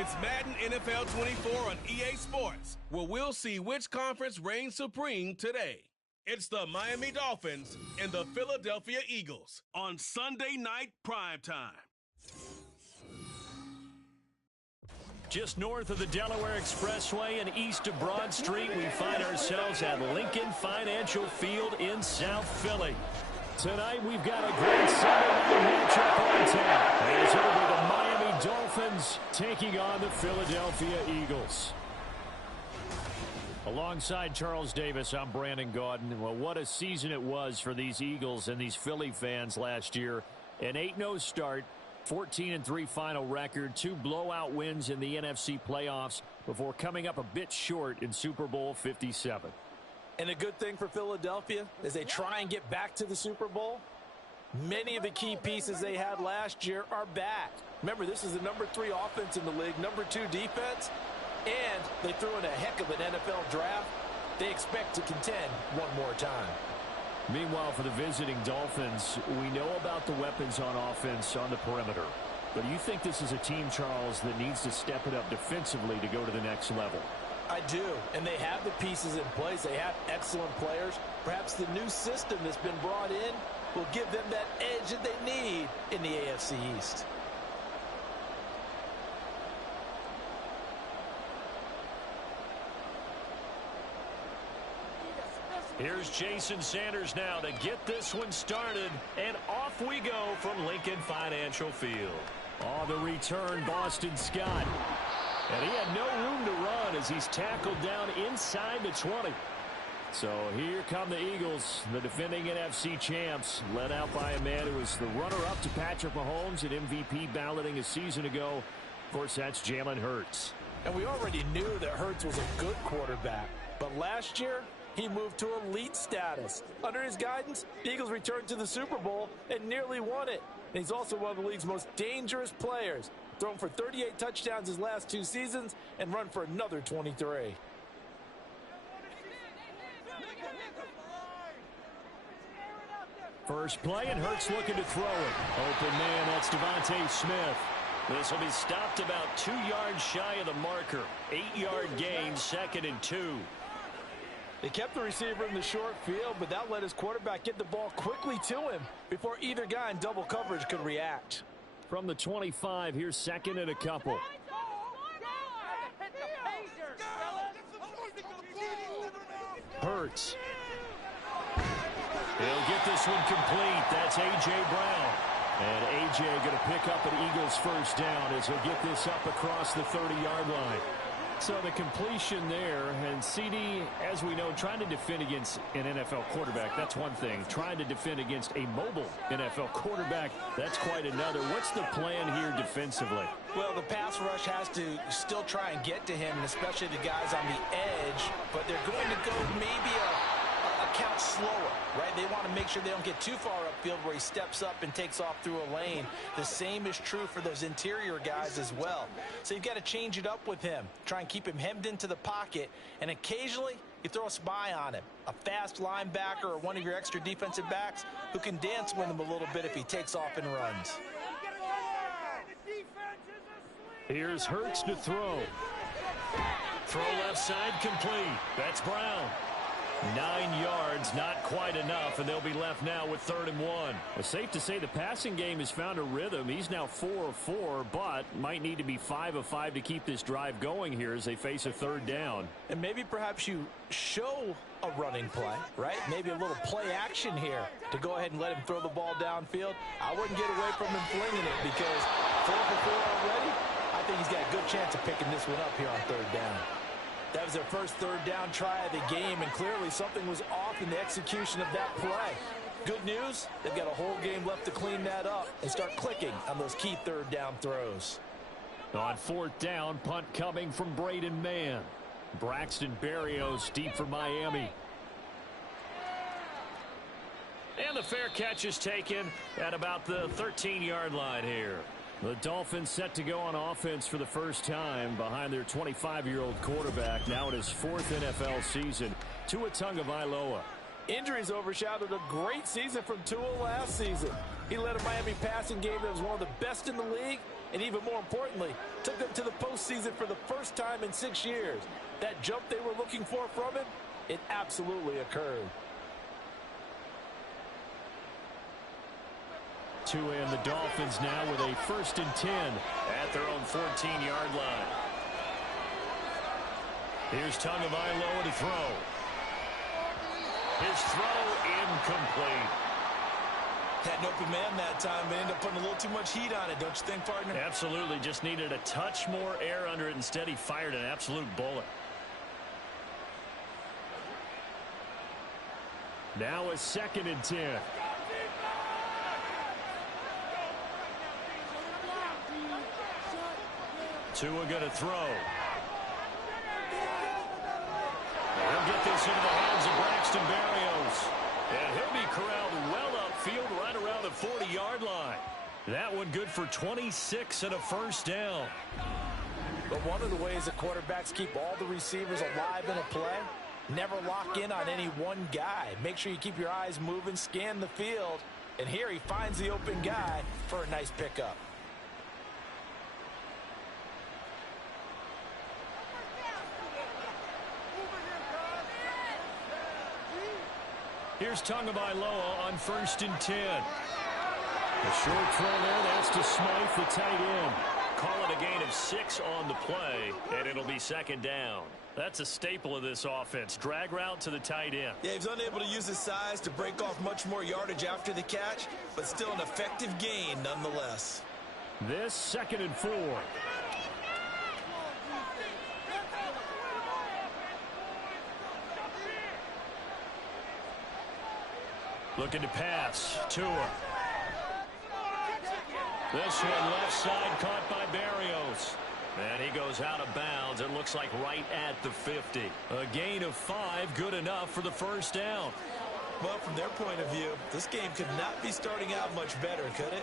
It's Madden NFL 24 on EA Sports, where we'll see which conference reigns supreme today. It's the Miami Dolphins and the Philadelphia Eagles on Sunday night primetime. Just north of the Delaware Expressway and east of Broad Street, we find ourselves at Lincoln Financial Field in South Philly. Tonight, we've got a great Sunday night matchup on tap. As it'll be the Miami Dolphins taking on the Philadelphia Eagles. Alongside Charles Davis, I'm Brandon Gaudin. Well, what a season it was for these Eagles and these Philly fans last year. An 8-0 start, 14-3 final record, 2 blowout wins in the NFC playoffs before coming up a bit short in Super Bowl 57. And a good thing for Philadelphia as they try and get back to the Super Bowl, many of the key pieces they had last year are back. Remember, this is the number 3 offense in the league, number 2 defense, and they threw in a heck of an NFL draft. They expect to contend one more time. Meanwhile, for the visiting Dolphins, we know about the weapons on offense on the perimeter. But do you think this is a team, Charles, that needs to step it up defensively to go to the next level? I do, and they have the pieces in place. They have excellent players. Perhaps the new system that's been brought in will give them that edge that they need in the AFC East. Here's Jason Sanders now to get this one started, and off we go from Lincoln Financial Field. On the return, Boston Scott. And he had no room to run as he's tackled down inside the 20. So here come the Eagles, the defending NFC champs, led out by a man who was the runner-up to Patrick Mahomes at MVP balloting a season ago. Of course, that's Jalen Hurts. And we already knew that Hurts was a good quarterback. But last year, he moved to elite status. Under his guidance, the Eagles returned to the Super Bowl and nearly won it. And he's also one of the league's most dangerous players. Thrown for 38 touchdowns his last 2 seasons and run for another 23. First play, and Hurts looking to throw it. Open man, that's Devontae Smith. This will be stopped about 2 yards shy of the marker. 8-yard gain, 2nd and 2. They kept the receiver in the short field, but that let his quarterback get the ball quickly to him before either guy in double coverage could react. From the 25, here's 2nd and a couple. Hurts. He'll get this one complete. That's A.J. Brown. And A.J. going to pick up an Eagles first down as he'll get this up across the 30-yard line. So the completion there, and CD, as we know, trying to defend against an NFL quarterback, that's one thing. Trying to defend against a mobile NFL quarterback, that's quite another. What's the plan here defensively? Well, the pass rush has to still try and get to him, and especially the guys on the edge, but they're going to go maybe a count slower, right? They want to make sure they don't get too far upfield where he steps up and takes off through a lane. The same is true for those interior guys as well. So you've got to change it up with him. Try and keep him hemmed into the pocket, and occasionally you throw a spy on him. A fast linebacker or one of your extra defensive backs who can dance with him a little bit if he takes off and runs. Here's Hurts to throw. Throw left side complete. That's Brown. 9 yards, not quite enough, and they'll be left now with 3rd and 1. It's safe to say the passing game has found a rhythm. He's now 4 of 4, but might need to be 5 of 5 to keep this drive going here as they face a 3rd down. And maybe perhaps you show a running play, right? Maybe a little play action here to go ahead and let him throw the ball downfield. I wouldn't get away from him flinging it because 4 for 4 already, I think he's got a good chance of picking this one up here on 3rd down. That was their first 3rd down try of the game, and clearly something was off in the execution of that play. Good news, they've got a whole game left to clean that up and start clicking on those key 3rd down throws. On 4th down, punt coming from Braden Mann. Braxton Berrios deep for Miami. And the fair catch is taken at about the 13-yard line here. The Dolphins set to go on offense for the first time behind their 25-year-old quarterback, now in his 4th NFL season, Tua Tagovailoa. Injuries overshadowed a great season from Tua last season. He led a Miami passing game that was one of the best in the league, and even more importantly, took them to the postseason for the first time in 6 years. That jump they were looking for from him, it absolutely occurred. To end the Dolphins now with a 1st and 10 at their own 14-yard line. Here's Tagovailoa to throw. His throw incomplete. Had an open man that time, but ended up putting a little too much heat on it, don't you think, partner? Absolutely. Just needed a touch more air under it. Instead, he fired an absolute bullet. Now a 2nd and 10. Tua going to throw. He'll get this into the hands of Braxton Berrios. And he'll be corralled well upfield right around the 40-yard line. That one good for 26 and a 1st down. But one of the ways that quarterbacks keep all the receivers alive in a play, never lock in on any one guy. Make sure you keep your eyes moving, scan the field. And here he finds the open guy for a nice pickup. Here's Tagovailoa on 1st and 10. A short throw there. That's to Smythe, the tight end. Call it a gain of 6 on the play, and it'll be 2nd down. That's a staple of this offense. Drag route to the tight end. Yeah, he was unable to use his size to break off much more yardage after the catch, but still an effective gain nonetheless. This 2nd and 4. Looking to pass. Tua. This one left side caught by Berrios. And he goes out of bounds. It looks like right at the 50. A gain of 5, good enough for the 1st down. Well, from their point of view, this game could not be starting out much better, could it?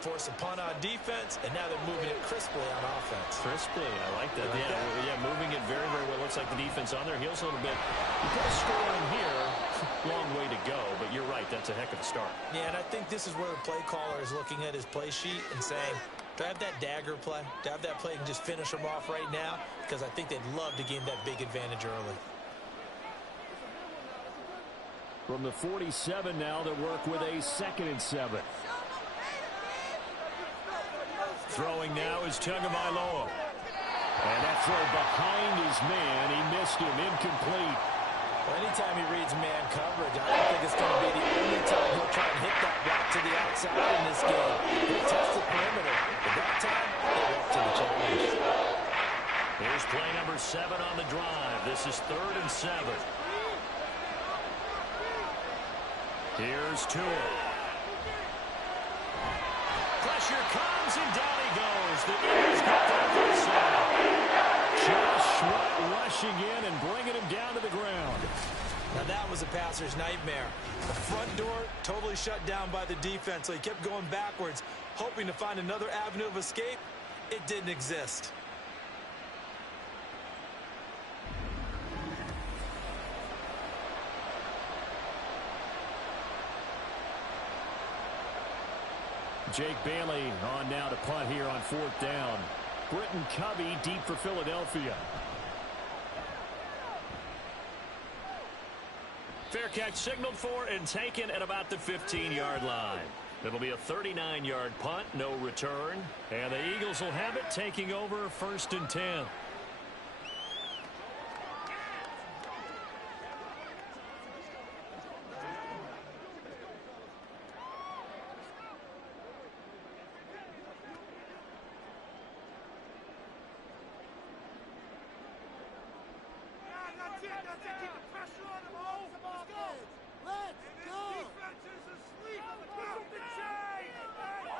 Force a punt on defense, and now they're moving it crisply on offense. Crisply, I like that. Yeah, moving it very, very well. Looks like the defense on their heels a little bit. You put a score in here, long way to go, but you're right, that's a heck of a start. Yeah, and I think this is where the play caller is looking at his play sheet and saying, do I have that dagger play? Do I have that play and just finish them off right now? Because I think they'd love to gain that big advantage early. From the 47 now, they work with a 2nd and 7. Throwing now is Tagovailoa. And that throw behind his man. He missed him. Incomplete. Well, anytime he reads man coverage, I don't think it's going to be the only time he'll try and hit that route to the outside in this game. He'll test the perimeter. But that time, they're up to the challenge. Here's play number 7 on the drive. This is 3rd and 7. Here's Tua. Pressure comes, and down he goes. The Eagles got that for a sack. Josh Sweat rushing in and bringing him down to the ground. Now that was a passer's nightmare. The front door totally shut down by the defense, so he kept going backwards, hoping to find another avenue of escape. It didn't exist. Jake Bailey on now to punt here on 4th down. Britton Covey deep for Philadelphia. Fair catch signaled for and taken at about the 15-yard line. It'll be a 39-yard punt, no return. And the Eagles will have it, taking over 1st and 10.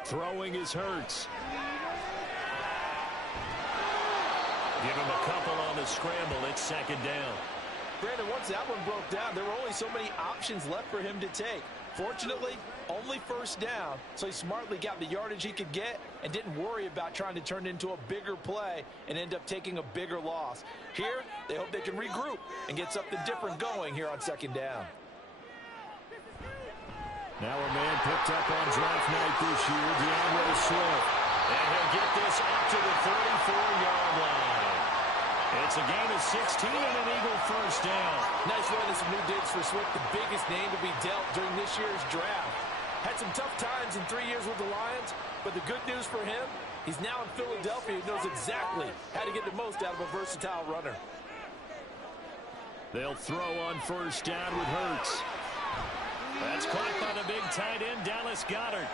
Throwing is Hurts. Give him a couple on the scramble. It's 2nd down. Brandon, once that one broke down, there were only so many options left for him to take. Fortunately, only 1st down, so he smartly got the yardage he could get and didn't worry about trying to turn it into a bigger play and end up taking a bigger loss. Here, they hope they can regroup and get something different going here on 2nd down. Now a man picked up on draft night this year, DeAndre Swift. And he'll get this up to the 34-yard line. It's a gain of 16 and an Eagle first down. Nice run and some new digs for Swift, the biggest name to be dealt during this year's draft. Had some tough times in 3 years with the Lions, but the good news for him, he's now in Philadelphia. He knows exactly how to get the most out of a versatile runner. They'll throw on first down with Hurts. That's caught by the big tight end, Dallas Goedert.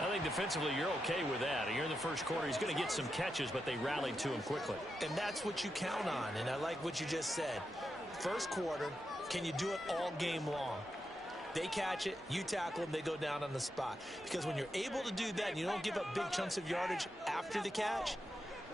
I think defensively you're okay with that. You're in the first quarter. He's going to get some catches, but they rallied to him quickly. And that's what you count on, and I like what you just said. First quarter, can you do it all game long? They catch it, you tackle them, they go down on the spot. Because when you're able to do that and you don't give up big chunks of yardage after the catch,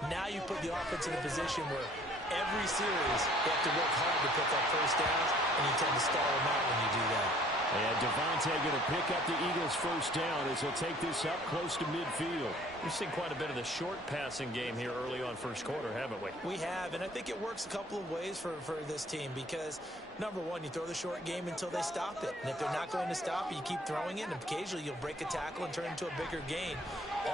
now you put the offense in a position where every series you have to work hard to pick up first downs, and you tend to stall them out when you do that. And Devontae going to pick up the Eagles' first down as he'll take this up close to midfield. We've seen quite a bit of the short passing game here early on first quarter, haven't we? We have, and I think it works a couple of ways for this team because, number one, you throw the short game until they stop it. And if they're not going to stop it, you keep throwing it, and occasionally you'll break a tackle and turn it into a bigger gain.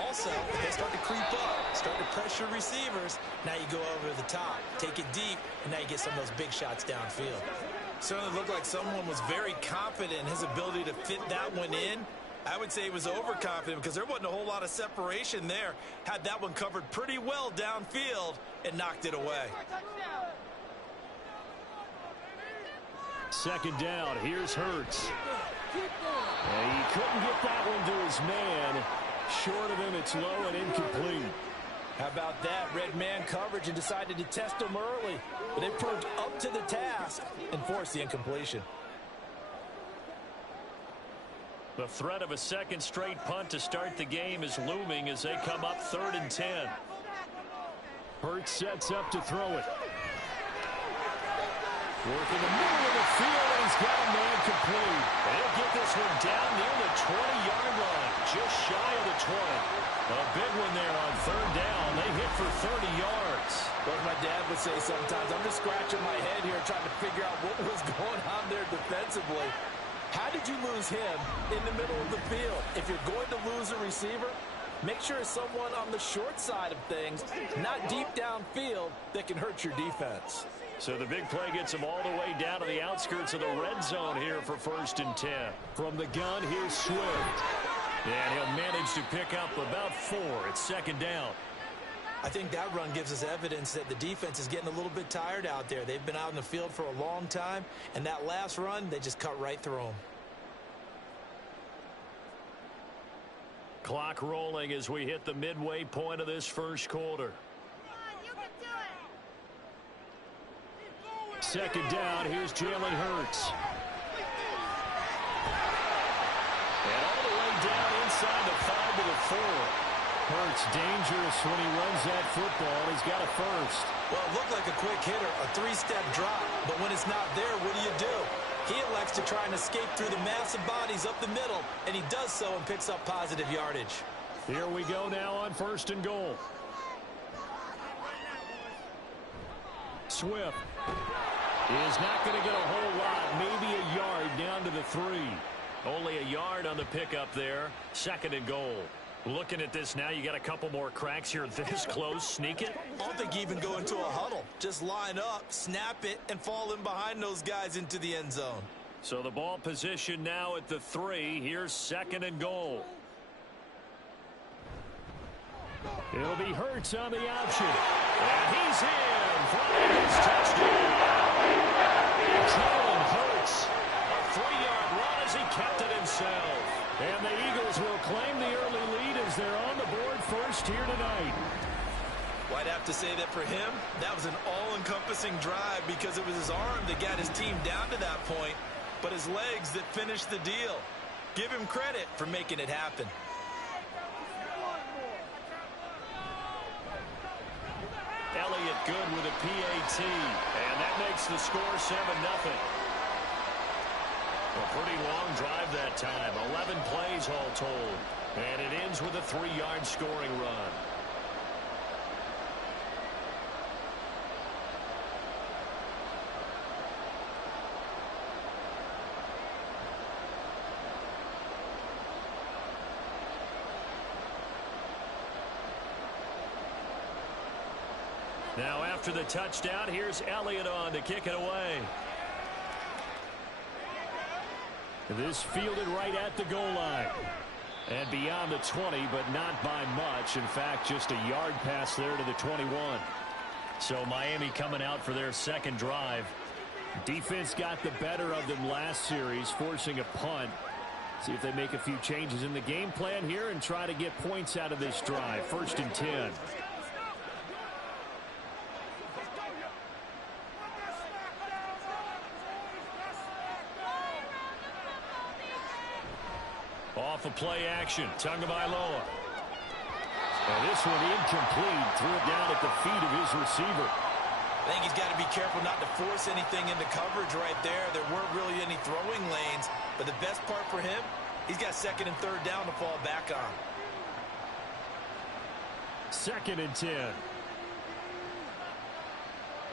Also, if they start to creep up, start to pressure receivers, now you go over the top, take it deep, and now you get some of those big shots downfield. Certainly looked like someone was very confident in his ability to fit that one in. I would say he was overconfident because there wasn't a whole lot of separation there. Had that one covered pretty well downfield and knocked it away. Second down, here's Hurts. And he couldn't get that one to his man. Short of him, it's low and incomplete. How about that? Red man coverage and decided to test him early. But they proved up to the task and forced the incompletion. The threat of a second straight punt to start the game is looming as they come up 3rd and 10. Hurts sets up to throw it. Working the middle of the field, and he's got a man complete. They'll get this one down near the 20-yard line, just shy of the 20. A big one there on 3rd down. They hit for 30 yards. Like my dad would say sometimes, I'm just scratching my head here trying to figure out what was going on there defensively. How did you lose him in the middle of the field? If you're going to lose a receiver, make sure it's someone on the short side of things, not deep downfield, that can hurt your defense. So the big play gets him all the way down to the outskirts of the red zone here for 1st and 10. From the gun, here's Swift. And he'll manage to pick up about 4. It's 2nd down. I think that run gives us evidence that the defense is getting a little bit tired out there. They've been out in the field for a long time, and that last run, they just cut right through them. Clock rolling as we hit the midway point of this first quarter. Second down, here's Jalen Hurts. And all the way down inside the 5 to the 4. Hurts dangerous when he runs that football. He's got a first. Well, it looked like a quick hitter, a 3-step drop, but when it's not there, what do? He elects to try and escape through the massive bodies up the middle, and he does so and picks up positive yardage. Here we go now on 1st and goal. Swift is not going to get a whole lot, maybe a yard down to the 3. Only a yard on the pickup there. 2nd and goal. Looking at this now, you got a couple more cracks here this close. Sneak it. I don't think you even go into a huddle. Just line up, snap it, and fall in behind those guys into the end zone. So the ball position now at the 3. Here's 2nd and goal. It'll be Hurts on the option. And he's in for his touchdown. Jalen Hurts. A 3-yard run as he kept it himself. And the Eagles will claim the early lead as they're on the board first here tonight. Well, I'd have to say that for him, that was an all-encompassing drive because it was his arm that got his team down to that point, but his legs that finished the deal. Give him credit for making it happen. Elliott good with a PAT, and that makes the score 7-0. A pretty long drive that time, 11 plays all told, and it ends with a 3-yard scoring run. Now after the touchdown, here's Elliott on to kick it away. This fielded right at the goal line. And beyond the 20, but not by much. In fact, just a yard pass there to the 21. So Miami coming out for their second drive. Defense got the better of them last series, forcing a punt. See if they make a few changes in the game plan here and try to get points out of this drive. 1st and 10. Off of play action, Tagovailoa. And this one incomplete. Threw it down at the feet of his receiver. I think he's got to be careful not to force anything into coverage right there. There weren't really any throwing lanes. But the best part for him, he's got 2nd and 3rd down to fall back on. 2nd and 10. I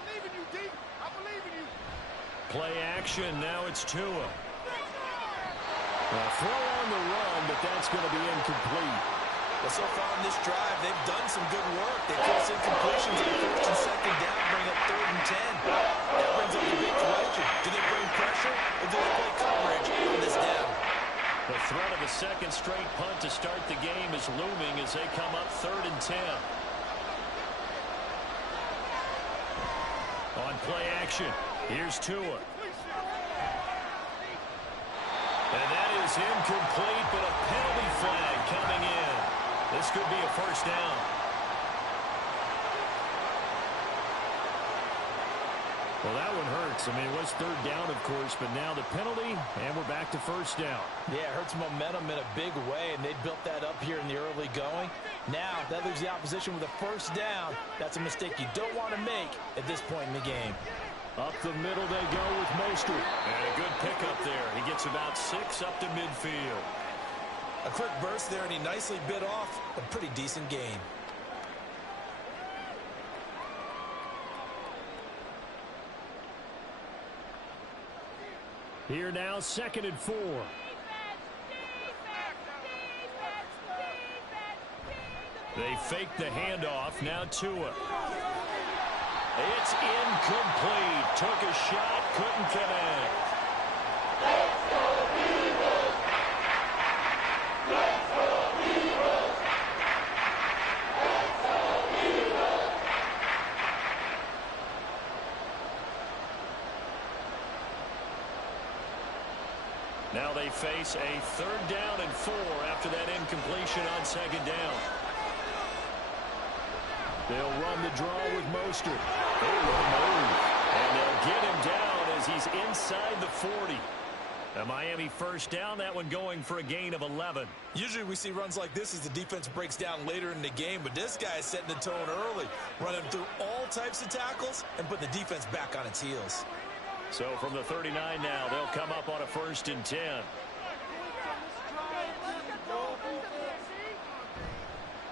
believe in you, D. I believe in you. Play action, now it's Tua. Throw on the run, but that's going to be incomplete. Well, so far in this drive, they've done some good work. They force incompletions on 1st and 2nd down, bring up 3rd and 10. That brings up the big question. Do they bring pressure, or do they play coverage on this down? The threat of a second straight punt to start the game is looming as they come up 3rd and 10. On play action, here's Tua. And that is incomplete, but a penalty flag coming in. This could be a 1st down. Well, that one hurts. I mean, it was 3rd down, of course, but now the penalty, and we're back to 1st down. Yeah, it hurts momentum in a big way, and they built that up here in the early going. Now, that leaves the opposition with a 1st down. That's a mistake you don't want to make at this point in the game. Up the middle they go with Mostert. And a good pickup there. He gets about 6 up to midfield. A quick burst there, and he nicely bit off a pretty decent gain. Here now, 2nd and 4. They fake the handoff. Now Tua. It's incomplete. Took a shot, couldn't connect. Now they face a 3rd down and 4 after that incompletion on 2nd down. They'll run the draw with Mostert. They will move. And they'll get him down as he's inside the 40. A Miami 1st down, that one going for a gain of 11. Usually we see runs like this as the defense breaks down later in the game, but this guy is setting the tone early, running through all types of tackles and putting the defense back on its heels. So from the 39 now, they'll come up on a 1st and 10.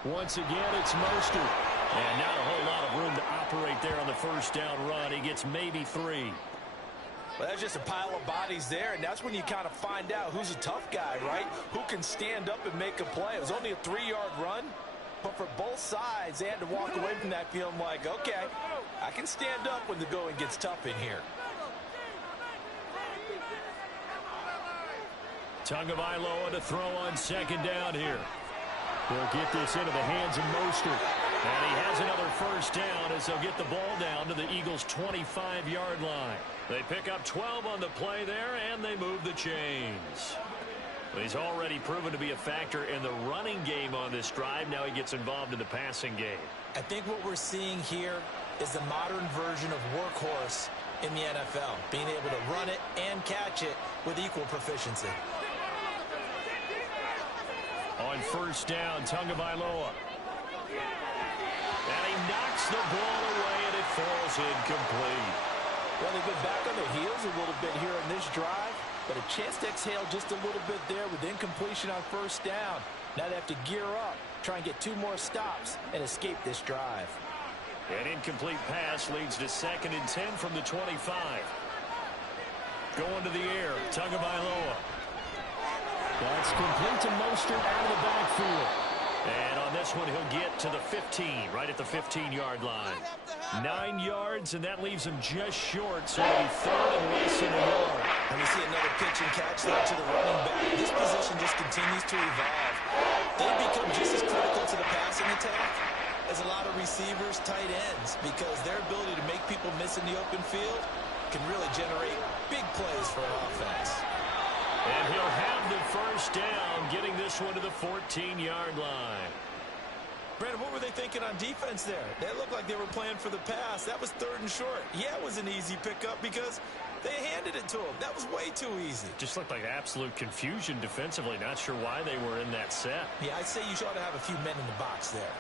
Once again, it's Mostert. And not a whole lot of room to operate there on the 1st down run. He gets maybe 3. Well, that's just a pile of bodies there, and that's when you kind of find out who's a tough guy, right? Who can stand up and make a play. It was only a 3-yard run, but for both sides, they had to walk away from that feeling like, okay, I can stand up when the going gets tough in here. Tagovailoa to throw on 2nd down here. They'll get this into the hands of Mostert. And he has another 1st down as they'll get the ball down to the Eagles' 25-yard line. They pick up 12 on the play there, and they move the chains. He's already proven to be a factor in the running game on this drive. Now he gets involved in the passing game. I think what we're seeing here is the modern version of workhorse in the NFL, being able to run it and catch it with equal proficiency. On 1st down, Tagovailoa. And he knocks the ball away, and it falls incomplete. Well, they've been back on their heels a little bit here in this drive, but a chance to exhale just a little bit there with incompletion on 1st down. Now they have to gear up, try and get 2 more stops, and escape this drive. An incomplete pass leads to 2nd and 10 from the 25. Going to the air, Tagovailoa. That's complete to Mostert out of the backfield. And on this one, he'll get to the 15, right at the 15-yard line. 9 yards, and that leaves him just short, so it'll be third and less than a yard. And we see another pitch and catch there to the running back. This position just continues to evolve. They become just as critical to the passing attack as a lot of receivers, tight ends, because their ability to make people miss in the open field can really generate big plays for an offense. And he'll have the first down, getting this one to the 14-yard line. Brandon, what were they thinking on defense there? They looked like they were playing for the pass. That was third and short. Yeah, it was an easy pickup because they handed it to him. That was way too easy. Just looked like absolute confusion defensively. Not sure why they were in that set. Yeah, I'd say you ought to have a few men in the box there.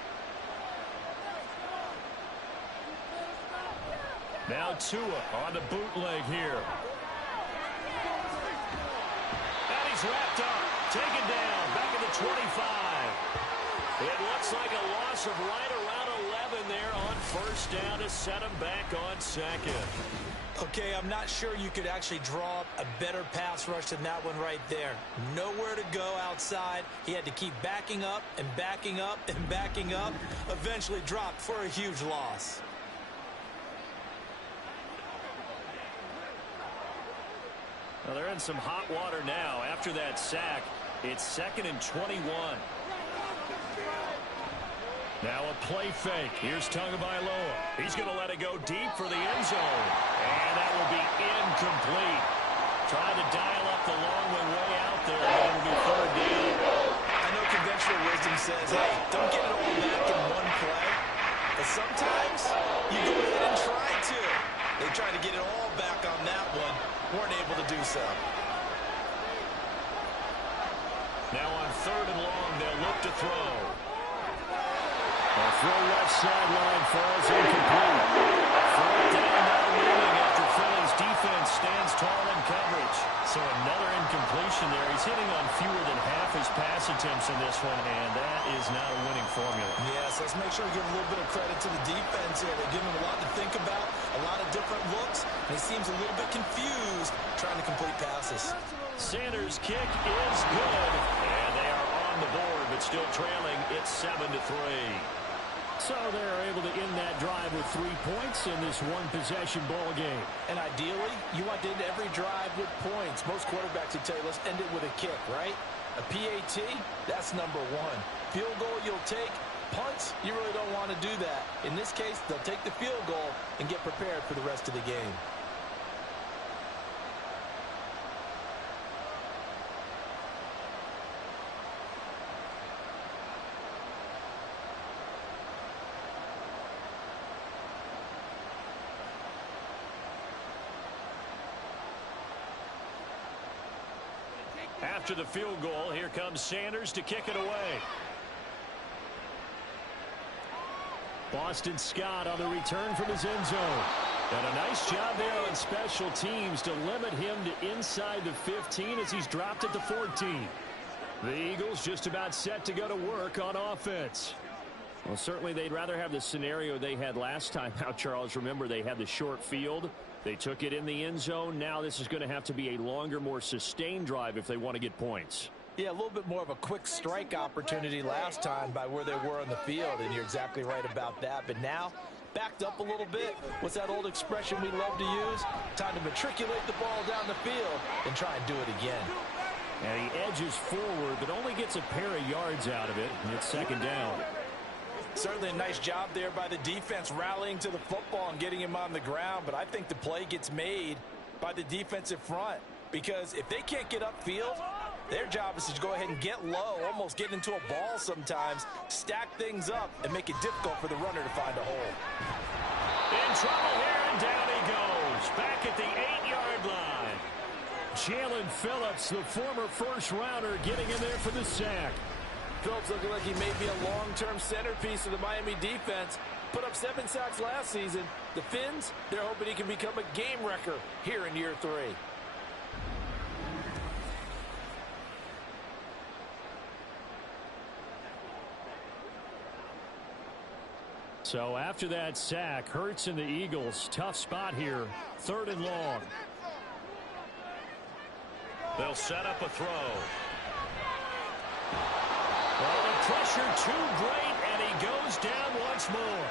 Now Tua on the bootleg here. And he's wrapped up. Taken down. Back at the 25. It looks like a loss of right around 11 there on first down to set him back on second. Okay, I'm not sure you could actually draw up a better pass rush than that one right there. Nowhere to go outside. He had to keep backing up and backing up and backing up. Eventually dropped for a huge loss. Well, they're in some hot water now. After that sack, it's 2nd and 21. Now a play fake. Here's Tagovailoa. He's going to let it go deep for the end zone. And that will be incomplete. Trying to dial up the long way out there, but it'll be third down. I know conventional wisdom says, hey, don't get it all back in one play. But sometimes you go ahead and try to. They tried to get it all back on that one. Weren't able to do so. Now on 3rd and long, they'll look to throw. A throw left sideline falls incomplete. 4th down now looming after Philly's defense stands tall in coverage. So another incompletion there. He's hitting on fewer than half his pass attempts in this one, and that is not a winning formula. Yes, let's make sure we give a little bit of credit to the defense here. They're giving him a lot to think about, a lot of different looks, and he seems a little bit confused trying to complete passes. Sanders' kick is good, and they are on the board, but still trailing. It's 7-3. So they're able to end that drive with 3 points in this one-possession ball game. And ideally, you want to end every drive with points. Most quarterbacks would tell you, let's end it with a kick, right? A PAT, that's number 1. Field goal you'll take. Punts, you really don't want to do that. In this case, they'll take the field goal and get prepared for the rest of the game. After the field goal, here comes Sanders to kick it away. Boston Scott on the return from his end zone. And a nice job there on special teams to limit him to inside the 15 as he's dropped at the 14. The Eagles just about set to go to work on offense. Well, certainly they'd rather have the scenario they had last time out, Charles. Remember, they had the short field. They took it in the end zone. Now this is going to have to be a longer, more sustained drive if they want to get points. Yeah, a little bit more of a quick strike opportunity last time by where they were on the field, and you're exactly right about that. But now, backed up a little bit. What's that old expression we love to use? Time to matriculate the ball down the field and try and do it again. And he edges forward, but only gets a pair of yards out of it, and it's 2nd down. Certainly a nice job there by the defense rallying to the football and getting him on the ground, but I think the play gets made by the defensive front because if they can't get upfield, their job is to go ahead and get low, almost get into a ball sometimes, stack things up, and make it difficult for the runner to find a hole. In trouble here, and down he goes. Back at the 8-yard line. Jalen Phillips, the former first-rounder, getting in there for the sack. Phillips looking like he may be a long-term centerpiece of the Miami defense. Put up 7 sacks last season. The Fins, they're hoping he can become a game wrecker here in year 3. So after that sack, Hurts and the Eagles, tough spot here. 3rd and long. They'll set up a throw. Well, the pressure too great, and he goes down once more.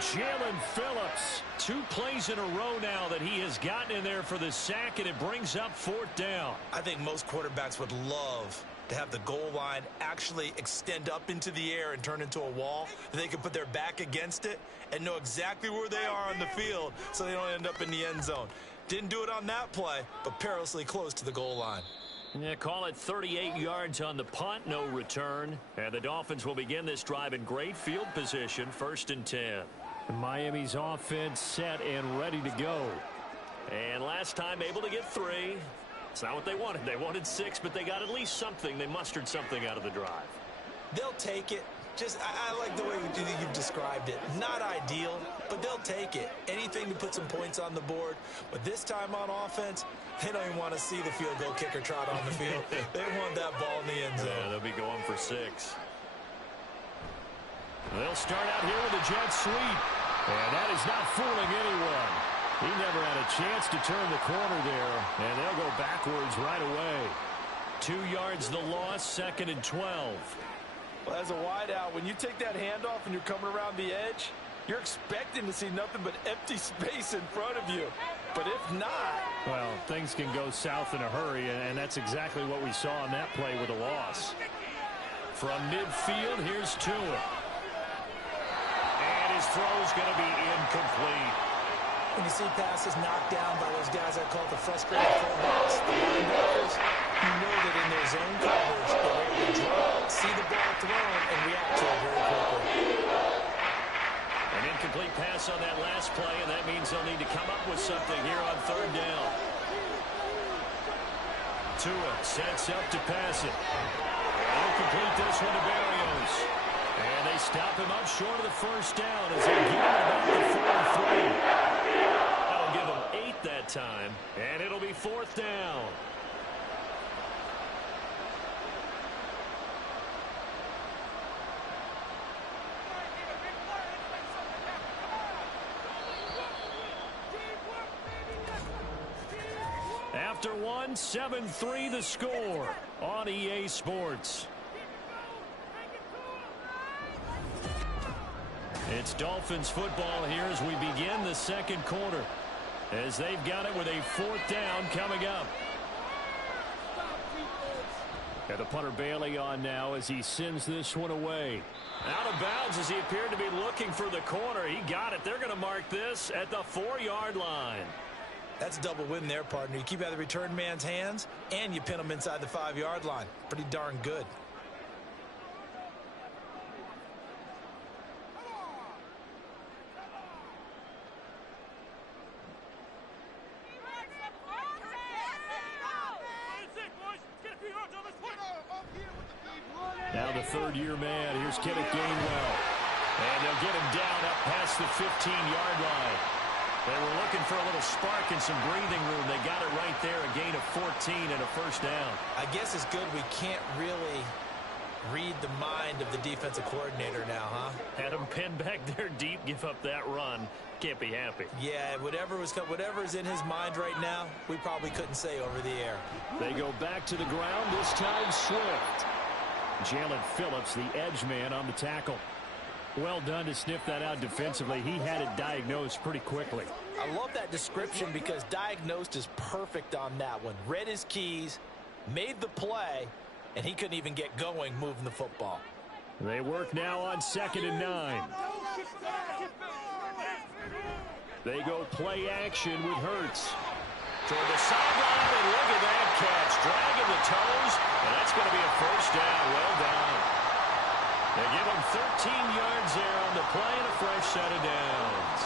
Jalen Phillips, 2 plays in a row now that he has gotten in there for the sack, and it brings up 4th down. I think most quarterbacks would love to have the goal line actually extend up into the air and turn into a wall. They can put their back against it and know exactly where they are on the field so they don't end up in the end zone. Didn't do it on that play, but perilously close to the goal line. Yeah, call it 38 yards on the punt, no return. And the Dolphins will begin this drive in great field position, 1st and 10. Miami's offense set and ready to go. And last time able to get 3. It's not what they wanted. They wanted 6, but they got at least something. They mustered something out of the drive. They'll take it. I like the way you've described it. Not ideal, but they'll take it. Anything to put some points on the board. But this time on offense, they don't even want to see the field goal kicker trot on the field. They want that ball in the end zone. Yeah, they'll be going for 6. They'll start out here with a jet sweep. And that is not fooling anyone. He never had a chance to turn the corner there. And they'll go backwards right away. 2 yards the loss, 2nd and 12. Well, as a wideout, when you take that handoff and you're coming around the edge, you're expecting to see nothing but empty space in front of you. But if not... Well, things can go south in a hurry, and that's exactly what we saw on that play with a loss. From midfield, here's Tua. And his throw's going to be incomplete. When you see passes knocked down by those guys I call the frustrated fullbacks, the linebackers, you know that in their zone coverage, they're able to drop, see the ball thrown, and react to it very quickly. An incomplete pass on that last play, and that means they'll need to come up with something here on 3rd down. Tua sets up to pass it. They'll complete this one to Barrios. And they stop him up short of the 1st down as they get him about the 4-3. That'll give him 8 that time, and it'll be 4th down. After 1, 7-3 the score on EA Sports. It's Dolphins football here as we begin the 2nd quarter, as they've got it with a 4th down coming up. And the punter Bailey on now as he sends this one away. Out of bounds as he appeared to be looking for the corner. He got it. They're going to mark this at the 4-yard line. That's a double win there, partner. You keep out of the return man's hands, and you pin him inside the 5-yard line. Pretty darn good. Now the 3rd-year man. Here's Kenneth Gainwell. And they'll get him down up past the 15-yard line. They were looking for a little spark and some breathing room. They got it right there, a gain of 14 and a 1st down. I guess it's good we can't really read the mind of the defensive coordinator now, huh? Had him pinned back there deep, give up that run. Can't be happy. Yeah, whatever's in his mind right now, we probably couldn't say over the air. They go back to the ground, this time Swift. Jalen Phillips, the edge man, on the tackle. Well done to sniff that out defensively. He had it diagnosed pretty quickly. I love that description because diagnosed is perfect on that one. Read his keys, made the play, and he couldn't even get going moving the football. They work now on 2nd and 9. They go play action with Hurts. Toward the sideline, and look at that catch. Dragging the toes, and that's going to be a 1st down. Well done. They give him 13 yards there on the play and a fresh set of downs.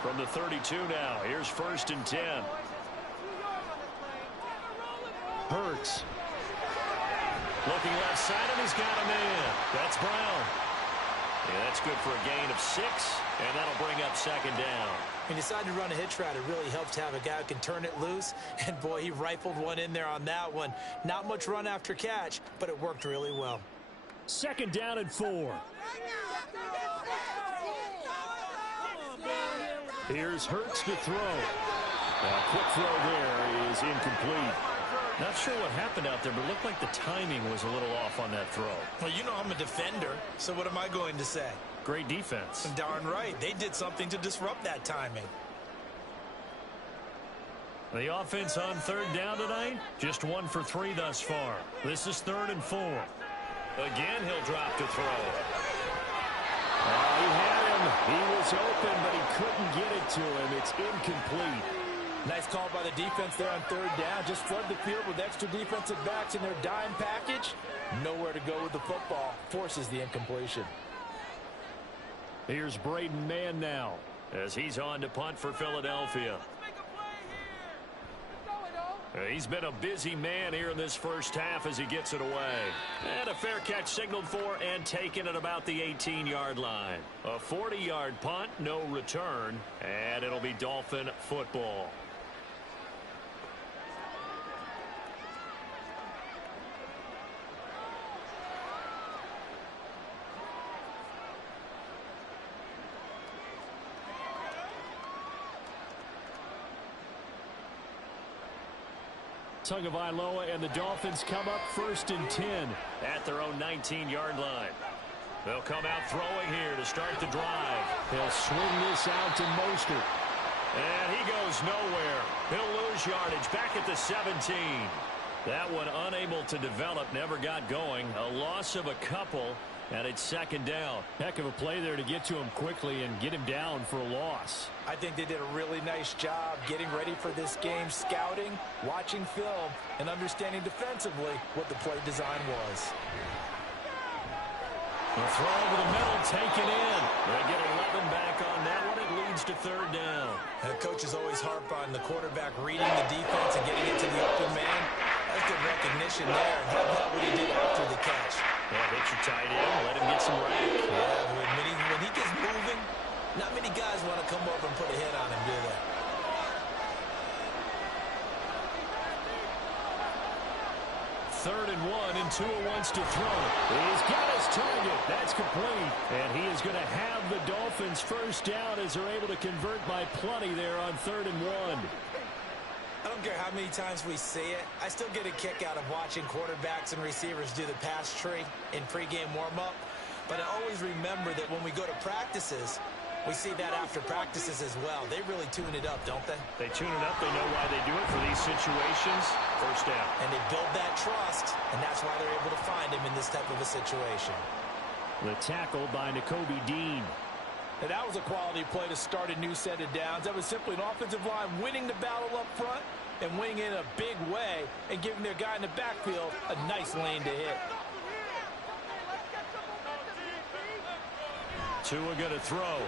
From the 32 now, here's 1st and 10. Hurts. Looking left side, and he's got a man. That's Brown. Yeah, that's good for a gain of 6, and that'll bring up 2nd down. When you decide to run a hitch route, it really helps to have a guy who can turn it loose. And, boy, he rifled one in there on that one. Not much run after catch, but it worked really well. 2nd down and 4. Here's Hurts to throw. A quick throw there is incomplete. Not sure what happened out there, but it looked like the timing was a little off on that throw. Well, you know I'm a defender, so what am I going to say? Great defense. Darn right. They did something to disrupt that timing. The offense on third down tonight, just 1 for 3 thus far. This is 3rd and 4. Again, he'll drop to throw. He had him. He was open, but he couldn't get it to him. It's incomplete. Nice call by the defense there on third down. Just flood the field with extra defensive backs in their dime package. Nowhere to go with the football. Forces the incompletion. Here's Braden Mann now as he's on to punt for Philadelphia. He's been a busy man here in this first half as he gets it away. And a fair catch signaled for and taken at about the 18-yard line. A 40-yard punt, no return, and it'll be Dolphin football. Tagovailoa and the Dolphins come up 1st and 10 at their own 19-yard line. They'll come out throwing here to start the drive. He'll swing this out to Mostert. And he goes nowhere. He'll lose yardage back at the 17. That one unable to develop, never got going. A loss of a couple, and it's 2nd down. Heck of a play there to get to him quickly and get him down for a loss. I think they did a really nice job getting ready for this game, scouting, watching film, and understanding defensively what the play design was. The throw over the middle, taken in. They get 11 back on that one. It leads to 3rd down. The coaches always harp on the quarterback reading the defense and getting it to the open man. That's good recognition there. And how about what he did after the catch? Yeah, hit your tight end, let him get some rack. Yeah, when he gets moving, not many guys want to come over and put a hit on him, do they? Third and 1, and Tua wants to throw. He's got his target. That's complete. And he is going to have the Dolphins first down as they're able to convert by plenty there on 3rd and 1. I don't care how many times we see it. I still get a kick out of watching quarterbacks and receivers do the pass tree in pregame warm-up. But I always remember that when we go to practices, we see that after practices as well. They really tune it up, don't they? They tune it up. They know why they do it for these situations. First down. And they build that trust, and that's why they're able to find him in this type of a situation. The tackle by Nakobe Dean. And that was a quality play to start a new set of downs. That was simply an offensive line winning the battle up front and winning in a big way and giving their guy in the backfield a nice lane to hit. Tua going to throw.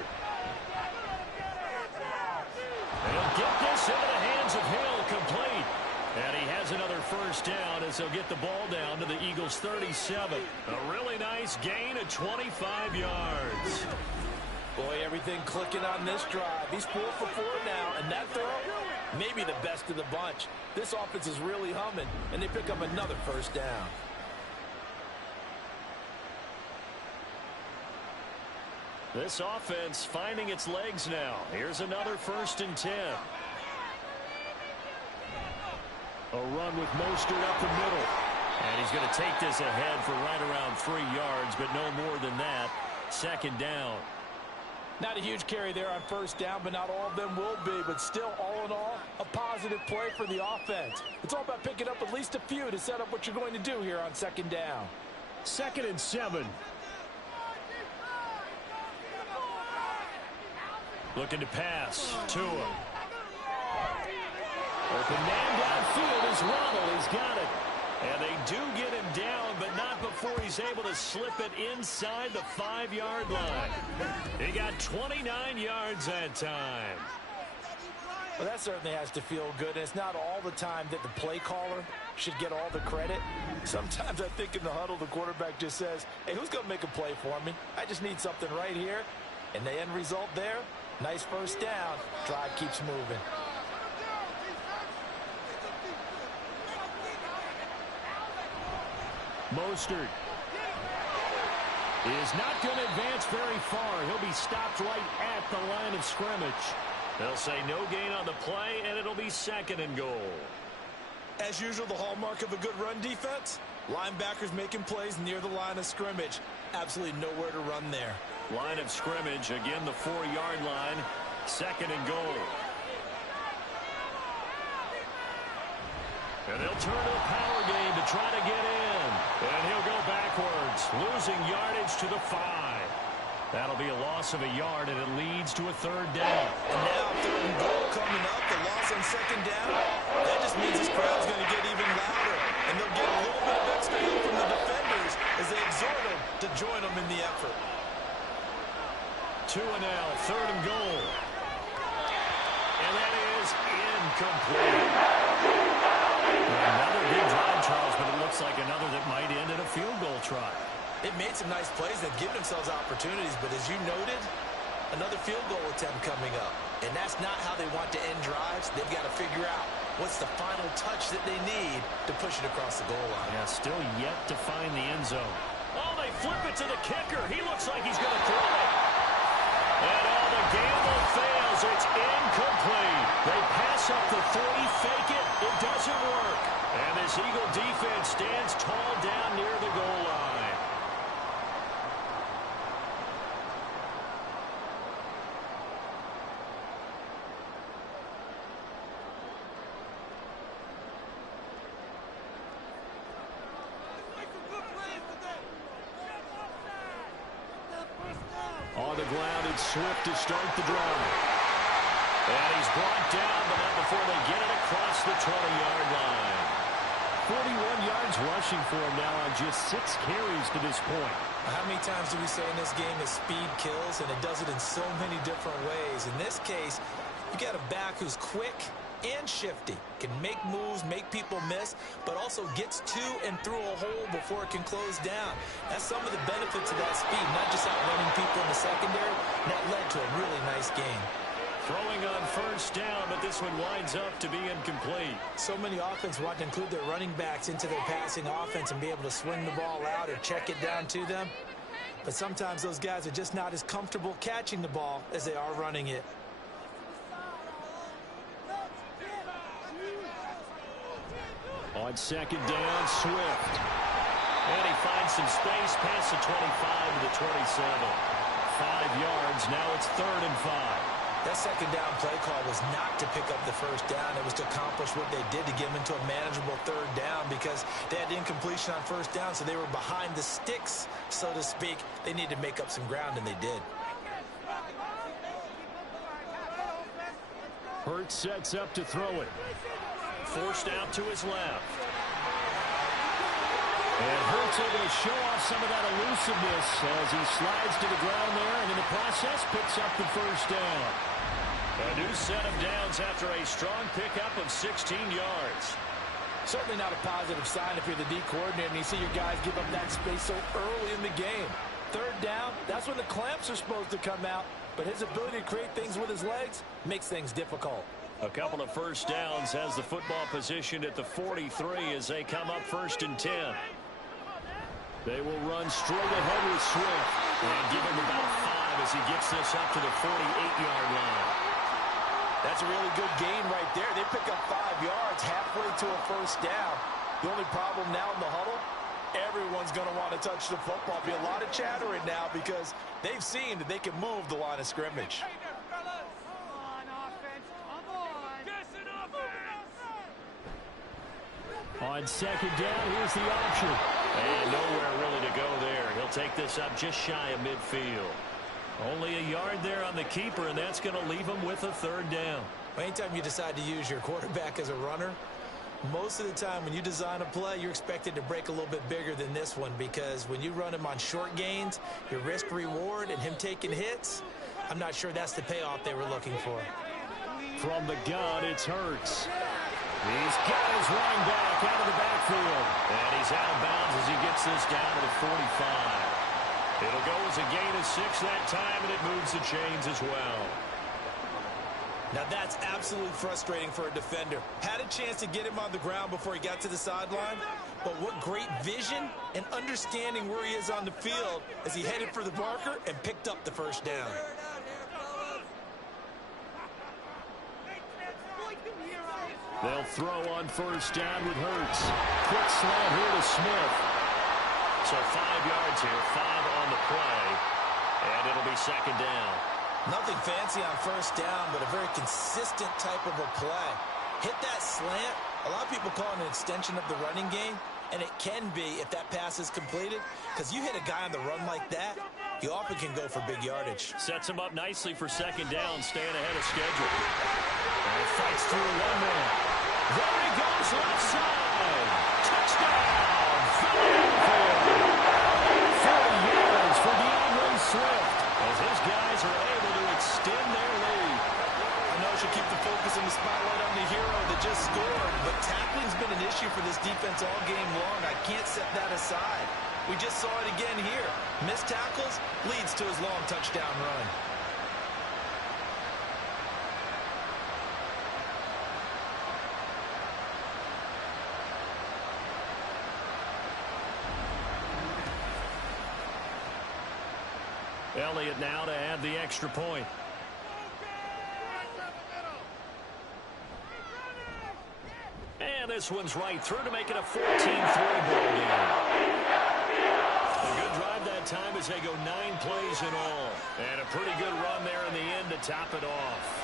They'll get this into the hands of Hill, complete. And he has another first down as they'll get the ball down to the Eagles' 37. A really nice gain of 25 yards. Boy, everything clicking on this drive. He's 4 for 4 now, and that throw, maybe the best of the bunch. This offense is really humming, and they pick up another first down. This offense finding its legs now. Here's another 1st and 10. A run with Mostert up the middle. And he's going to take this ahead for right around 3 yards, but no more than that. 2nd down. Not a huge carry there on first down, but not all of them will be. But still, all in all, a positive play for the offense. It's all about picking up at least a few to set up what you're going to do here on 2nd down. 2nd and 7. Looking to pass. Tua. Open man downfield is Ronald. He's got it. And they do get him down, but not before he's able to slip it inside the 5-yard line. He got 29 yards that time. Well, that certainly has to feel good. And it's not all the time that the play caller should get all the credit. Sometimes I think in the huddle, the quarterback just says, hey, who's going to make a play for me? I just need something right here. And the end result there, nice first down. Drive keeps moving. Mostert is not going to advance very far. He'll be stopped right at the line of scrimmage. They'll say no gain on the play, and it'll be 2nd and goal. As usual, the hallmark of a good run defense, linebackers making plays near the line of scrimmage. Absolutely nowhere to run there. Line of scrimmage, again the 4-yard line, 2nd and goal. And they'll turn to the power game to try to get in. And he'll go backwards, losing yardage to the 5. That'll be a loss of a yard, and it leads to a 3rd down. And now 3rd and goal coming up, the loss on 2nd down. That just means this crowd's going to get even louder. And they'll get a little bit of extra help from the defenders as they exhort them to join them in the effort. 2 and now, 3rd and goal. And that is incomplete. Another good drive, Charles, but it looks like another that might end in a field goal try. They've made some nice plays. They've given themselves opportunities, but as you noted, another field goal attempt coming up. And that's not how they want to end drives. They've got to figure out what's the final touch that they need to push it across the goal line. Yeah, still yet to find the end zone. Oh, they flip it to the kicker. He looks like he's going to throw it. And the gamble fails. It's incomplete. They pass up the 3, fake it. It doesn't work. And this Eagle defense stands tall down near the goal line. On the ground, it's Swift to start the drive. And he's brought down, but not before they get it across the 20-yard line. 41 yards rushing for him now on just 6 carries to this point. How many times do we say in this game that speed kills, and it does it in so many different ways? In this case, you got a back who's quick and shifty, can make moves, make people miss, but also gets to and through a hole before it can close down. That's some of the benefits of that speed, not just outrunning people in the secondary. And that led to a really nice game. Throwing on 1st down, but this one winds up to be incomplete. So many offenses want to include their running backs into their passing offense and be able to swing the ball out or check it down to them. But sometimes those guys are just not as comfortable catching the ball as they are running it. On 2nd down, Swift. And he finds some space past the 25 to the 27. 5 yards, now it's 3rd and 5. That 2nd down play call was not to pick up the 1st down. It was to accomplish what they did to get them into a manageable 3rd down because they had incompletion on 1st down, so they were behind the sticks, so to speak. They needed to make up some ground, and they did. Hurts sets up to throw it. Forced out to his left. And Hurts able to show off some of that elusiveness as he slides to the ground there, and in the process picks up the 1st down. A new set of downs after a strong pickup of 16 yards. Certainly not a positive sign if you're the D coordinator and you see your guys give up that space so early in the game. 3rd down, that's when the clamps are supposed to come out, but his ability to create things with his legs makes things difficult. A couple of 1st downs has the football positioned at the 43 as they come up 1st and 10. They will run straight ahead with Swift and give him about 5 as he gets this up to the 48-yard line. That's a really good gain right there. They pick up 5 yards halfway to a 1st down. The only problem now in the huddle, everyone's going to want to touch the football. Be a lot of chattering now because they've seen that they can move the line of scrimmage. On 2nd down, here's the option. And nowhere really to go there. He'll take this up just shy of midfield. Only a yard there on the keeper, and that's going to leave him with a 3rd down. Anytime you decide to use your quarterback as a runner, most of the time when you design a play, you're expected to break a little bit bigger than this one because when you run him on short gains, your risk-reward and him taking hits, I'm not sure that's the payoff they were looking for. From the gun, it's Hurts. He's got his running back out of the backfield. And he's out of bounds as he gets this down to the 45. It'll go as a gain of 6 that time, and it moves the chains as well. Now that's absolutely frustrating for a defender. Had a chance to get him on the ground before he got to the sideline, but what great vision and understanding where he is on the field as he headed for the marker and picked up the 1st down. They'll throw on first down with Hurts. Quick slant here to Smith. So 5 yards here, 5 on the play. And it'll be second down. Nothing fancy on first down, but a very consistent type of a play. Hit that slant. A lot of people call it an extension of the running game, and it can be if that pass is completed, because you hit a guy on the run like that, you often can go for big yardage. Sets him up nicely for second down, staying ahead of schedule. And he fights through one man. There he goes, left side. Touchdown, Philadelphia. 40 yards for DeAndre Swift, as his guys are able to extend their lead. I know I should keep the focus and the spotlight on the hero that just scored, but tackling's been an issue for this defense all game long. I can't set that aside. We just saw it again here. Missed tackles leads to his long touchdown run. Elliott now to add the extra point. And this one's right through to make it a 14-3 ball game. A good drive that time as they go 9 plays in all. And a pretty good run there in the end to top it off.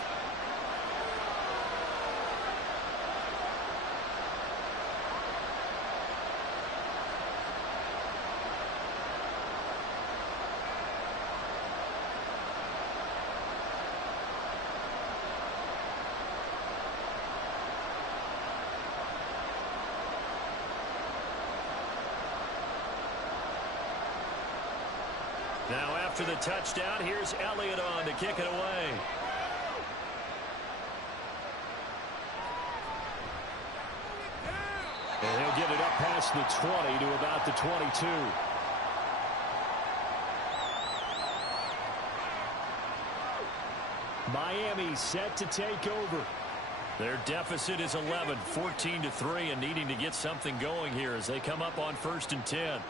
Now after the touchdown, here's Elliott on to kick it away. And he'll get it up past the 20 to about the 22. Miami set to take over. Their deficit is 11, 14-3, and needing to get something going here as they come up on 1st and 10.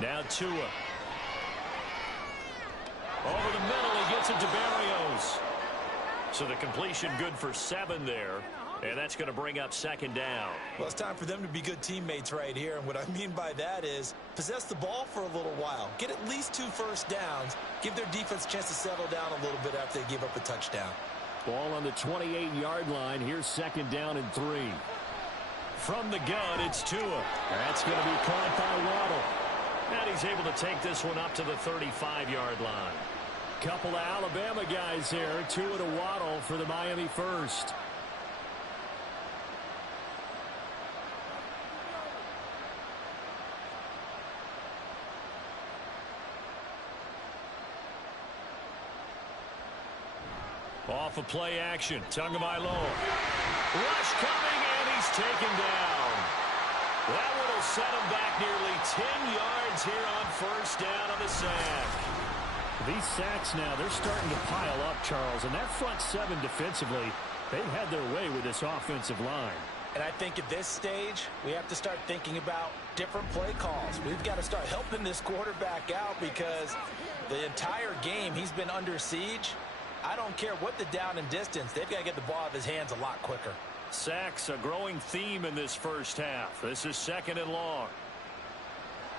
Now Tua. Over the middle, he gets it to Barrios. So the completion good for 7 there. And that's going to bring up second down. Well, it's time for them to be good teammates right here. And what I mean by that is possess the ball for a little while. Get at least 2 first downs. Give their defense a chance to settle down a little bit after they give up a touchdown. Ball on the 28-yard line. Here's second down and 3. From the gun, it's Tua. That's going to be caught by Waddle. And he's able to take this one up to the 35-yard line. Couple of Alabama guys there. Tua to Waddle for the Miami first. Off of play action. Tagovailoa. Rush coming, and he's taken down. That one will set him back nearly 10 yards here on first down on the sack. These sacks now, they're starting to pile up, Charles. And that front 7 defensively, they've had their way with this offensive line. And I think at this stage, we have to start thinking about different play calls. We've got to start helping this quarterback out because the entire game he's been under siege. I don't care what the down and distance. They've got to get the ball out of his hands a lot quicker. Sacks, a growing theme in this first half. This is second and long.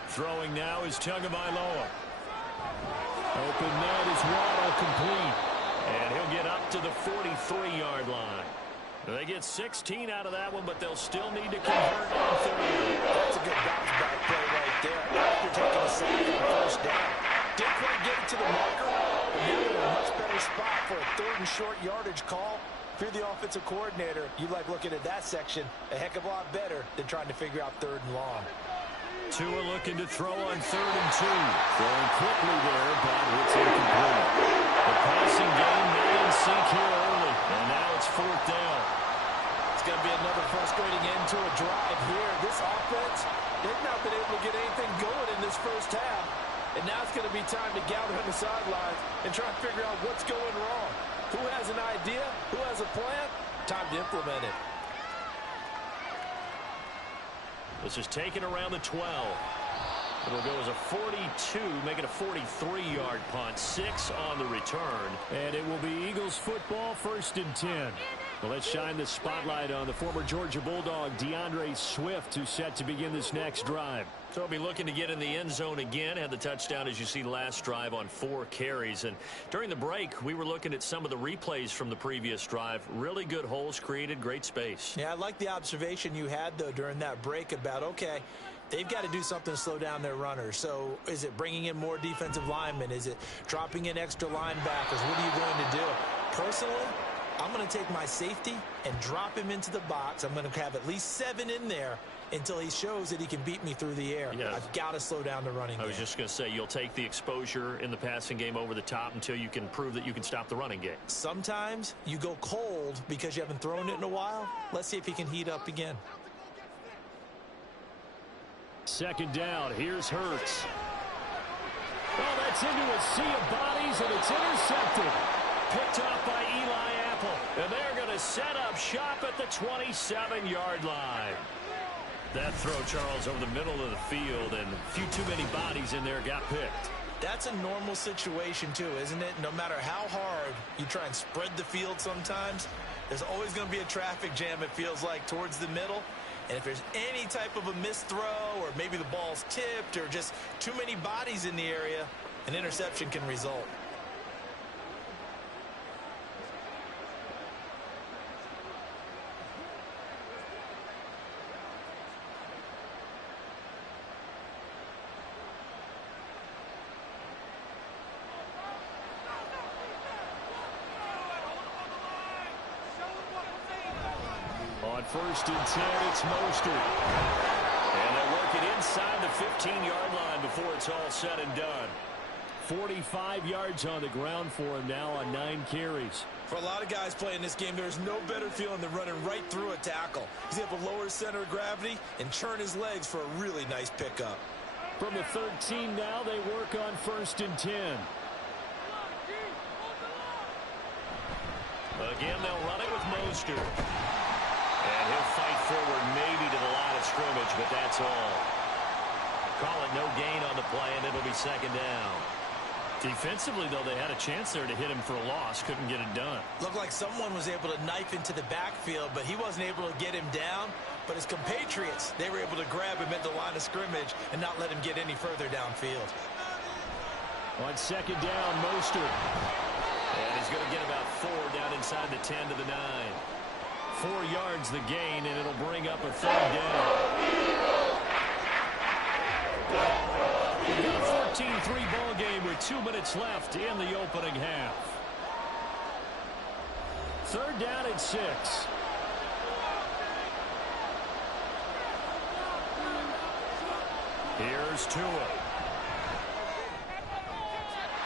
Throwing now is Tagovailoa. Open net is Waddle complete. And he'll get up to the 43-yard line. They get 16 out of that one, but they'll still need to convert on 3rd. That's a good bounce back play right there. After taking a sack on first down. Didn't quite get it to the marker, but now they're in a much better spot for a 3rd and short yardage call. If you're the offensive coordinator, you like looking at that section a heck of a lot better than trying to figure out 3rd and long. Tua looking to throw on 3rd and 2. Throwing quickly there, but it's incomplete. The passing game not in sync here early, and now it's 4th down. It's going to be another frustrating end to a drive here. This offense, they've not been able to get anything going in this first half. And now it's going to be time to gather on the sidelines and try and figure out what's going wrong. Who has an idea? Who has a plan? Time to implement it. This is taken around the 12. It'll go as a 42, make it a 43-yard punt. 6 on the return. And it will be Eagles football, 1st and 10. Well, let's shine the spotlight on the former Georgia Bulldog, DeAndre Swift, who's set to begin this next drive. So he'll be looking to get in the end zone again. Had the touchdown, as you see, last drive on 4 carries. And during the break, we were looking at some of the replays from the previous drive. Really good holes created, great space. Yeah, I like the observation you had, though, during that break about, okay, they've got to do something to slow down their runners. So is it bringing in more defensive linemen? Is it dropping in extra linebackers? What are you going to do? Personally, I'm going to take my safety and drop him into the box. I'm going to have at least 7 in there until he shows that he can beat me through the air. Yeah. I've got to slow down the running game. I was just going to say, you'll take the exposure in the passing game over the top until you can prove that you can stop the running game. Sometimes you go cold because you haven't thrown it in a while. Let's see if he can heat up again. 2nd down. Here's Hurts. Oh, that's into a sea of bodies, and it's intercepted. Picked off by Eli Apple. And they're going to set up shop at the 27-yard line. That throw, Charles, over the middle of the field, and a few too many bodies in there got picked. That's a normal situation, too, isn't it? No matter how hard you try and spread the field sometimes, there's always going to be a traffic jam, it feels like, towards the middle. And if there's any type of a missed throw, or maybe the ball's tipped, or just too many bodies in the area, an interception can result. On 1st and 10, it's Mostert. And they'll work it inside the 15-yard line before it's all said and done. 45 yards on the ground for him now on 9 carries. For a lot of guys playing this game, there's no better feeling than running right through a tackle. He's able to lower his center of gravity and churn his legs for a really nice pickup. From the 13 now, they work on 1st and 10. Again, they'll run it with Mostert. And he'll fight forward maybe to the line of scrimmage, but that's all. Call it no gain on the play, and it'll be 2nd down. Defensively, though, they had a chance there to hit him for a loss. Couldn't get it done. Looked like someone was able to knife into the backfield, but he wasn't able to get him down. But his compatriots, they were able to grab him at the line of scrimmage and not let him get any further downfield. On 2nd down, Mostert. And he's going to get about 4 down inside the 10 to the 9. 4 yards the gain, and it'll bring up a 3rd down. We've got a 14-3 ball game with 2 minutes left in the opening half. 3rd down and 6. Here's Tua.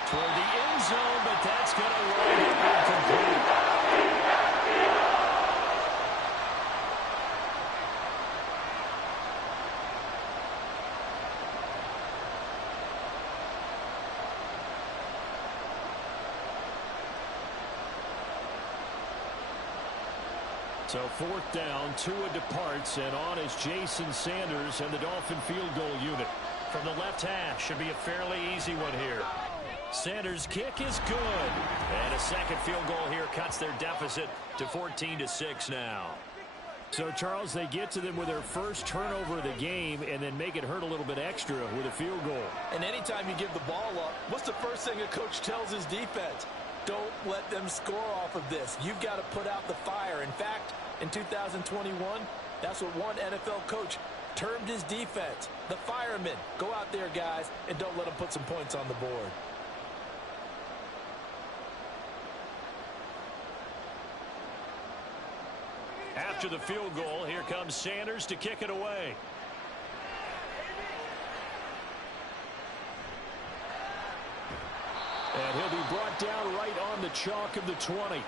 Toward the end zone, but that's going to wind up incomplete. So 4th down, Tua departs, and on is Jason Sanders and the Dolphin field goal unit. From the left hash, should be a fairly easy one here. Sanders' kick is good. And a second field goal here cuts their deficit to 14-6 now. So, Charles, they get to them with their first turnover of the game and then make it hurt a little bit extra with a field goal. And anytime you give the ball up, what's the first thing a coach tells his defense? Don't let them score off of this. You've got to put out the fire. In fact, in 2021, that's what one NFL coach termed his defense. The firemen. Go out there, guys, and don't let them put some points on the board. After the field goal, here comes Sanders to kick it away. And he'll be brought down right on the chalk of the 20.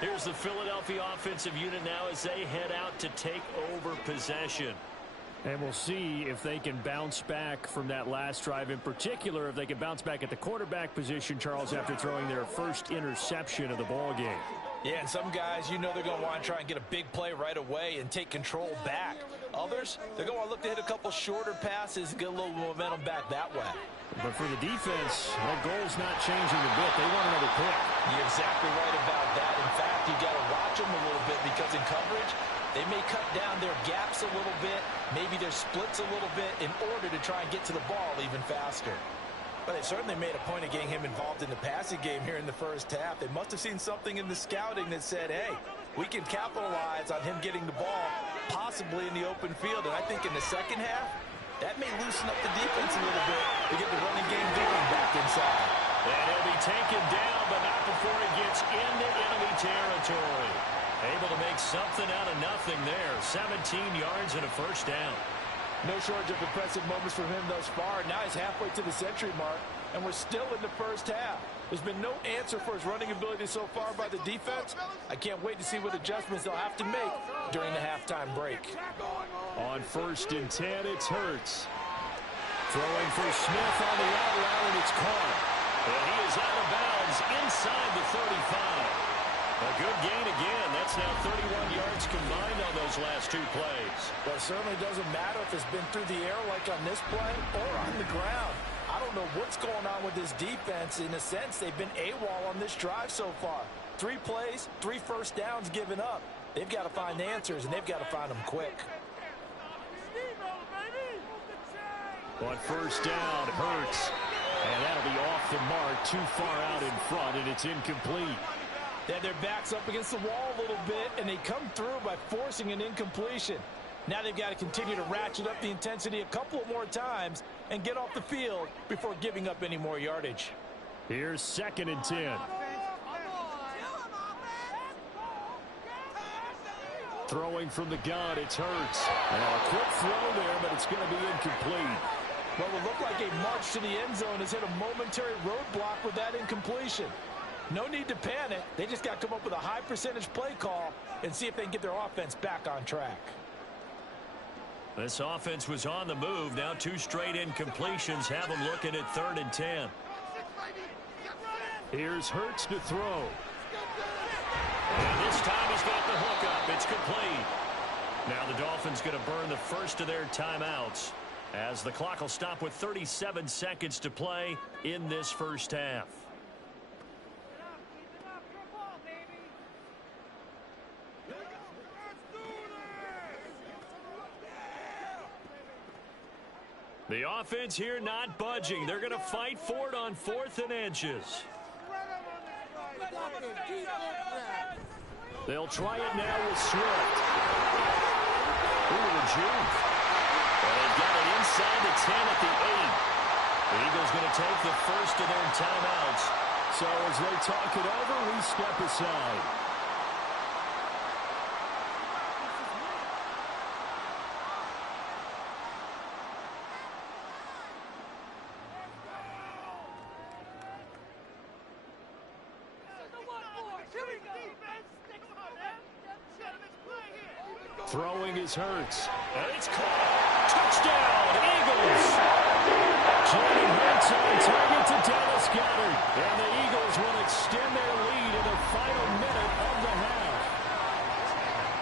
Here's the Philadelphia offensive unit now as they head out to take over possession. And we'll see if they can bounce back from that last drive. In particular, if they can bounce back at the quarterback position, Charles, after throwing their first interception of the ball game. Yeah, and some guys, you know they're going to want to try and get a big play right away and take control back. Others, they're going to look to hit a couple shorter passes and get a little momentum back that way. But for the defense, that goal's not changing a bit. They want another pick. You're exactly right about that. In fact, you got to watch them a little bit because in coverage, they may cut down their gaps a little bit, maybe their splits a little bit in order to try and get to the ball even faster. But they certainly made a point of getting him involved in the passing game here in the first half. They must have seen something in the scouting that said, hey, we can capitalize on him getting the ball possibly in the open field. And I think in the second half, that may loosen up the defense a little bit to get the running game going back inside. And he'll be taken down, but not before it gets into enemy territory. Able to make something out of nothing there. 17 yards and a first down. No shortage of impressive moments from him thus far. Now he's halfway to the century mark, and we're still in the first half. There's been no answer for his running ability so far by the defense. I can't wait to see what adjustments they'll have to make during the halftime break. On 1st and 10, it's Hurts. Throwing for Smith on the out route, and it's caught. And he is out of bounds inside the 35. A good gain again. That's now 31 yards combined on those last two plays. Well, it certainly doesn't matter if it's been through the air like on this play or on the ground. I don't know what's going on with this defense. In a sense, they've been AWOL on this drive so far. 3 plays, 3 first downs given up. They've got to find answers, and they've got to find them quick. On 1st down, Hurts. And that'll be off the mark, too far out in front, and it's incomplete. They had their backs up against the wall a little bit, and they come through by forcing an incompletion. Now they've got to continue to ratchet up the intensity a couple of more times and get off the field before giving up any more yardage. Here's 2nd and 10. Throwing from the gun, it's Hurts. A quick throw there, but it's going to be incomplete. What will look like a march to the end zone has hit a momentary roadblock with that incompletion. No need to panic. They just got to come up with a high percentage play call and see if they can get their offense back on track. This offense was on the move. Now 2 straight incompletions have them looking at 3rd and 10. Here's Hurts to throw. And this time he's got the hook up. It's complete. Now the Dolphins going to burn the first of their timeouts as the clock will stop with 37 seconds to play in this first half. The offense here not budging. They're going to fight for it on 4th and inches. They'll try it now with Swift. Ooh, a juke. Well, they've got it inside the 10 at the 8. The Eagles going to take the first of their timeouts. So as they talk it over, we step aside. Throwing is Hurts. And it's caught. Touchdown, Eagles. Jalen Hurts on target to Dallas Goedert. And the Eagles will extend their lead in the final minute of the half.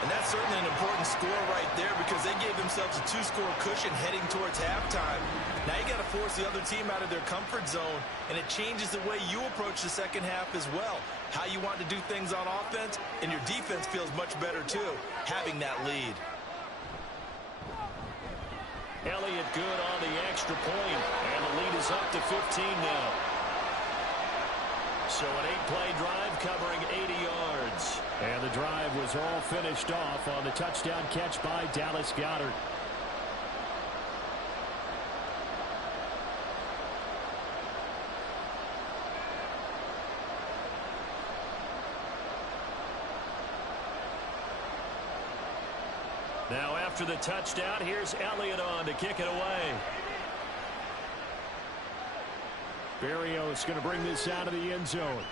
And that's certainly an important score right there because they gave themselves a 2-score cushion heading towards halftime. Now you got to force the other team out of their comfort zone, and it changes the way you approach the second half as well. How you want to do things on offense, and your defense feels much better too, having that lead. Elliott good on the extra point, and the lead is up to 15 now. So an 8-play drive covering 80 yards. And the drive was all finished off on the touchdown catch by Dallas Goedert. Now after the touchdown, here's Elliott on to kick it away. Berrios going to bring this out of the end zone.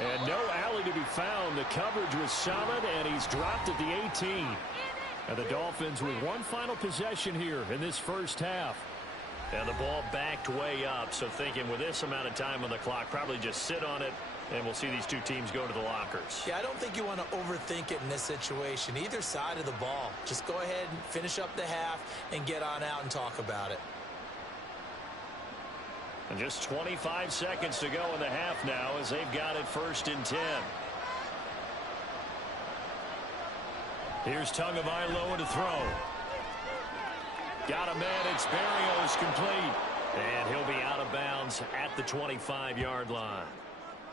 And no alley to be found. The coverage was solid, and he's dropped at the 18. And the Dolphins with one final possession here in this first half. And the ball backed way up, so thinking with this amount of time on the clock, probably just sit on it, and we'll see these two teams go to the lockers. Yeah, I don't think you want to overthink it in this situation. Either side of the ball. Just go ahead and finish up the half and get on out and talk about it. And just 25 seconds to go in the half now as they've got it 1st and 10. Here's Tagovailoa to throw. Got a man. It's Berrios complete. And he'll be out of bounds at the 25-yard line.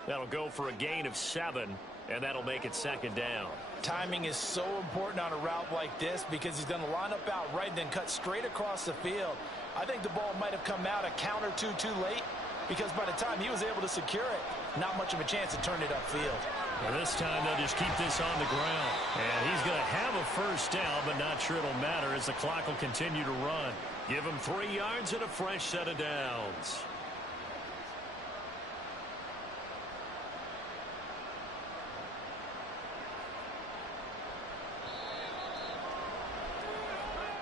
That'll go for a gain of 7, and that'll make it 2nd down. Timing is so important on a route like this because he's going to line up out right and then cut straight across the field. I think the ball might have come out a count or two too late because by the time he was able to secure it, not much of a chance to turn it upfield. And this time they'll just keep this on the ground. And he's going to have a 1st down, but not sure it'll matter as the clock will continue to run. Give him 3 yards and a fresh set of downs.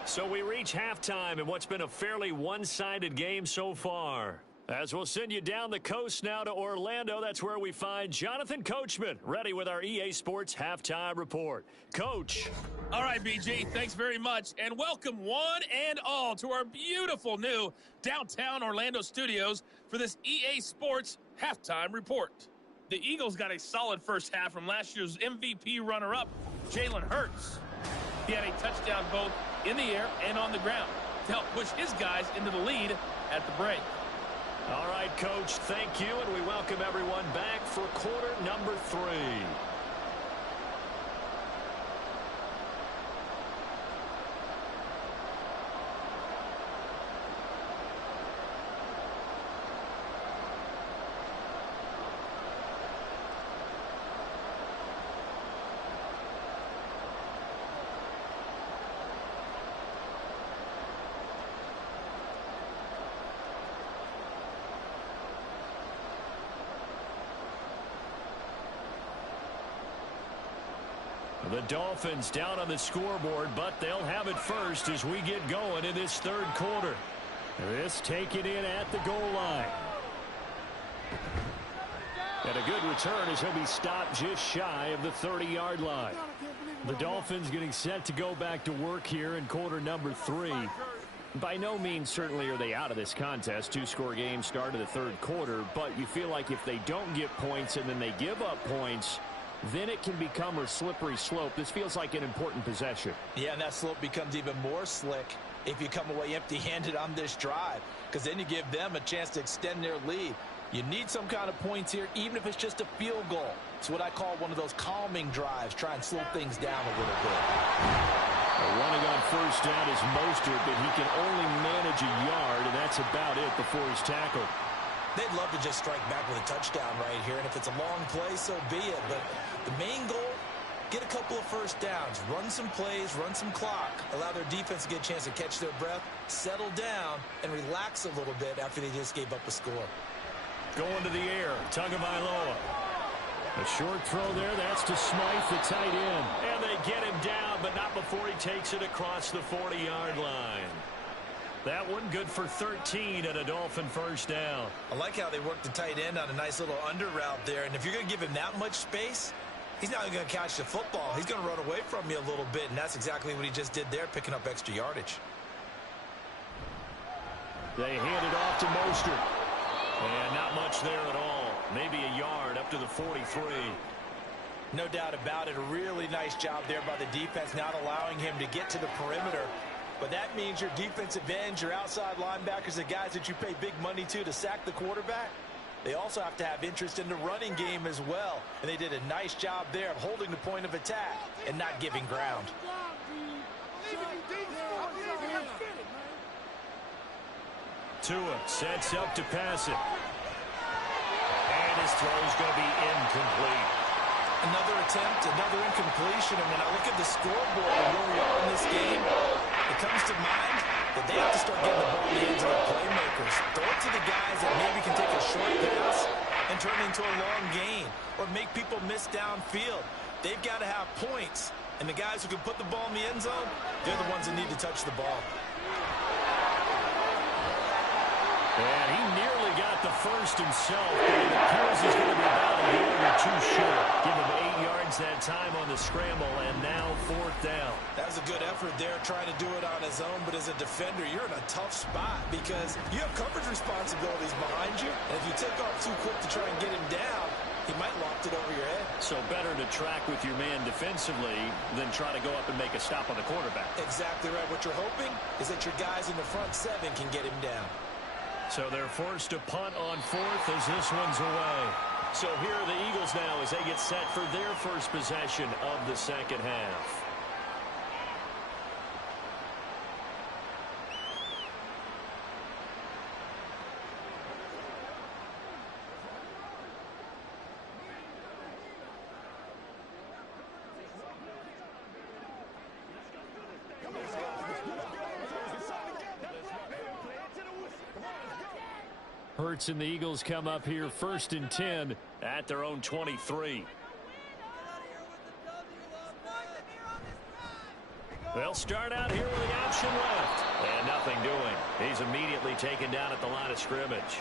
So we reach halftime in what's been a fairly one-sided game so far. As we'll send you down the coast now to Orlando, that's where we find Jonathan Coachman, ready with our EA Sports Halftime Report. Coach. All right, BG, thanks very much. And welcome one and all to our beautiful new downtown Orlando studios for this EA Sports Halftime Report. The Eagles got a solid first half from last year's MVP runner-up, Jalen Hurts. He had a touchdown both in the air and on the ground to help push his guys into the lead at the break. All right, Coach, thank you, and we welcome everyone back for quarter number 3. The Dolphins down on the scoreboard, but they'll have it first as we get going in this 3rd quarter. This taken in at the goal line. And a good return as he'll be stopped just shy of the 30-yard line. The Dolphins getting set to go back to work here in quarter number 3. By no means certainly are they out of this contest. 2-score game start of the 3rd quarter, but you feel like if they don't get points and then they give up points, then it can become a slippery slope. This feels like an important possession. Yeah, and that slope becomes even more slick if you come away empty-handed on this drive, because then you give them a chance to extend their lead. You need some kind of points here, even if it's just a field goal. It's what I call one of those calming drives. Try and slow things down a little bit. Running on 1st down is Mostert, but he can only manage a yard, and that's about it before he's tackled. They'd love to just strike back with a touchdown right here, and if it's a long play, so be it. But the main goal, get a couple of 1st downs, run some plays, run some clock, allow their defense to get a chance to catch their breath, settle down, and relax a little bit after they just gave up a score. Going to the air, Tagovailoa. A short throw there, that's to Smythe, the tight end. And they get him down, but not before he takes it across the 40-yard line. That one good for 13 and a Dolphin 1st down. I like how they worked the tight end on a nice little under route there. And if you're going to give him that much space, he's not going to catch the football. He's going to run away from you a little bit, and that's exactly what he just did there, picking up extra yardage. They hand it off to Mostert. And not much there at all. Maybe a yard up to the 43. No doubt about it. A really nice job there by the defense, not allowing him to get to the perimeter. But that means your defensive ends, your outside linebackers, the guys that you pay big money to sack the quarterback, they also have to have interest in the running game as well. And they did a nice job there of holding the point of attack and not giving ground. Tua sets up to pass it. And his throw's going to be incomplete. Another attempt, another incompletion. And when I look at the scoreboard and where we are in this game, it comes to mind that they have to start getting the ball in the hands of their playmakers. Throw it to the guys that maybe can take a short pass and turn it into a long gain or make people miss downfield. They've got to have points And the guys who can put the ball in the end zone, they're the ones that need to touch the ball. And he nearly got the first himself, but it appears he's going to be about a yard or two short. Give him 8 yards that time on the scramble, and now 4th down. That was a good effort there, trying to do it on his own, but as a defender, you're in a tough spot because you have coverage responsibilities behind you, and if you take off too quick to try and get him down, he might loft it over your head. So better to track with your man defensively than try to go up and make a stop on the quarterback. Exactly right. What you're hoping is that your guys in the front 7 can get him down. So they're forced to punt on 4th as this one's away. So here are the Eagles now as they get set for their first possession of the second half. Hurts and the Eagles come up here 1st and 10 at their own 23. They'll start out here with the option left. And nothing doing. He's immediately taken down at the line of scrimmage.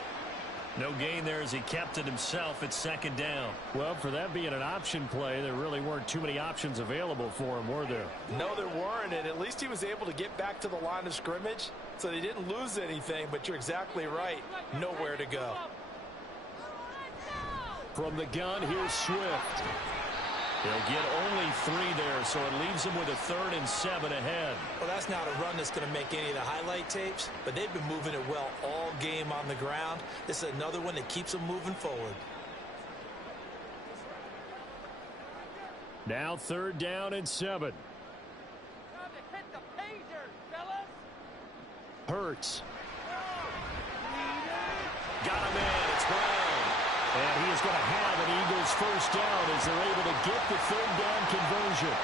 No gain there as he kept it himself at 2nd down. Well, for that being an option play, there really weren't too many options available for him, were there? No, there weren't, and at least he was able to get back to the line of scrimmage, so they didn't lose anything, but you're exactly right. Nowhere to go. From the gun, here's Swift. He'll get only 3 there, so it leaves him with a 3rd and 7 ahead. Well, that's not a run that's going to make any of the highlight tapes, but they've been moving it well all game on the ground. This is another one that keeps them moving forward. Now 3rd down and 7. Hurts. Got him in. It's Brown. And he is going to have an Eagles first down as they're able to get the 3rd down conversion.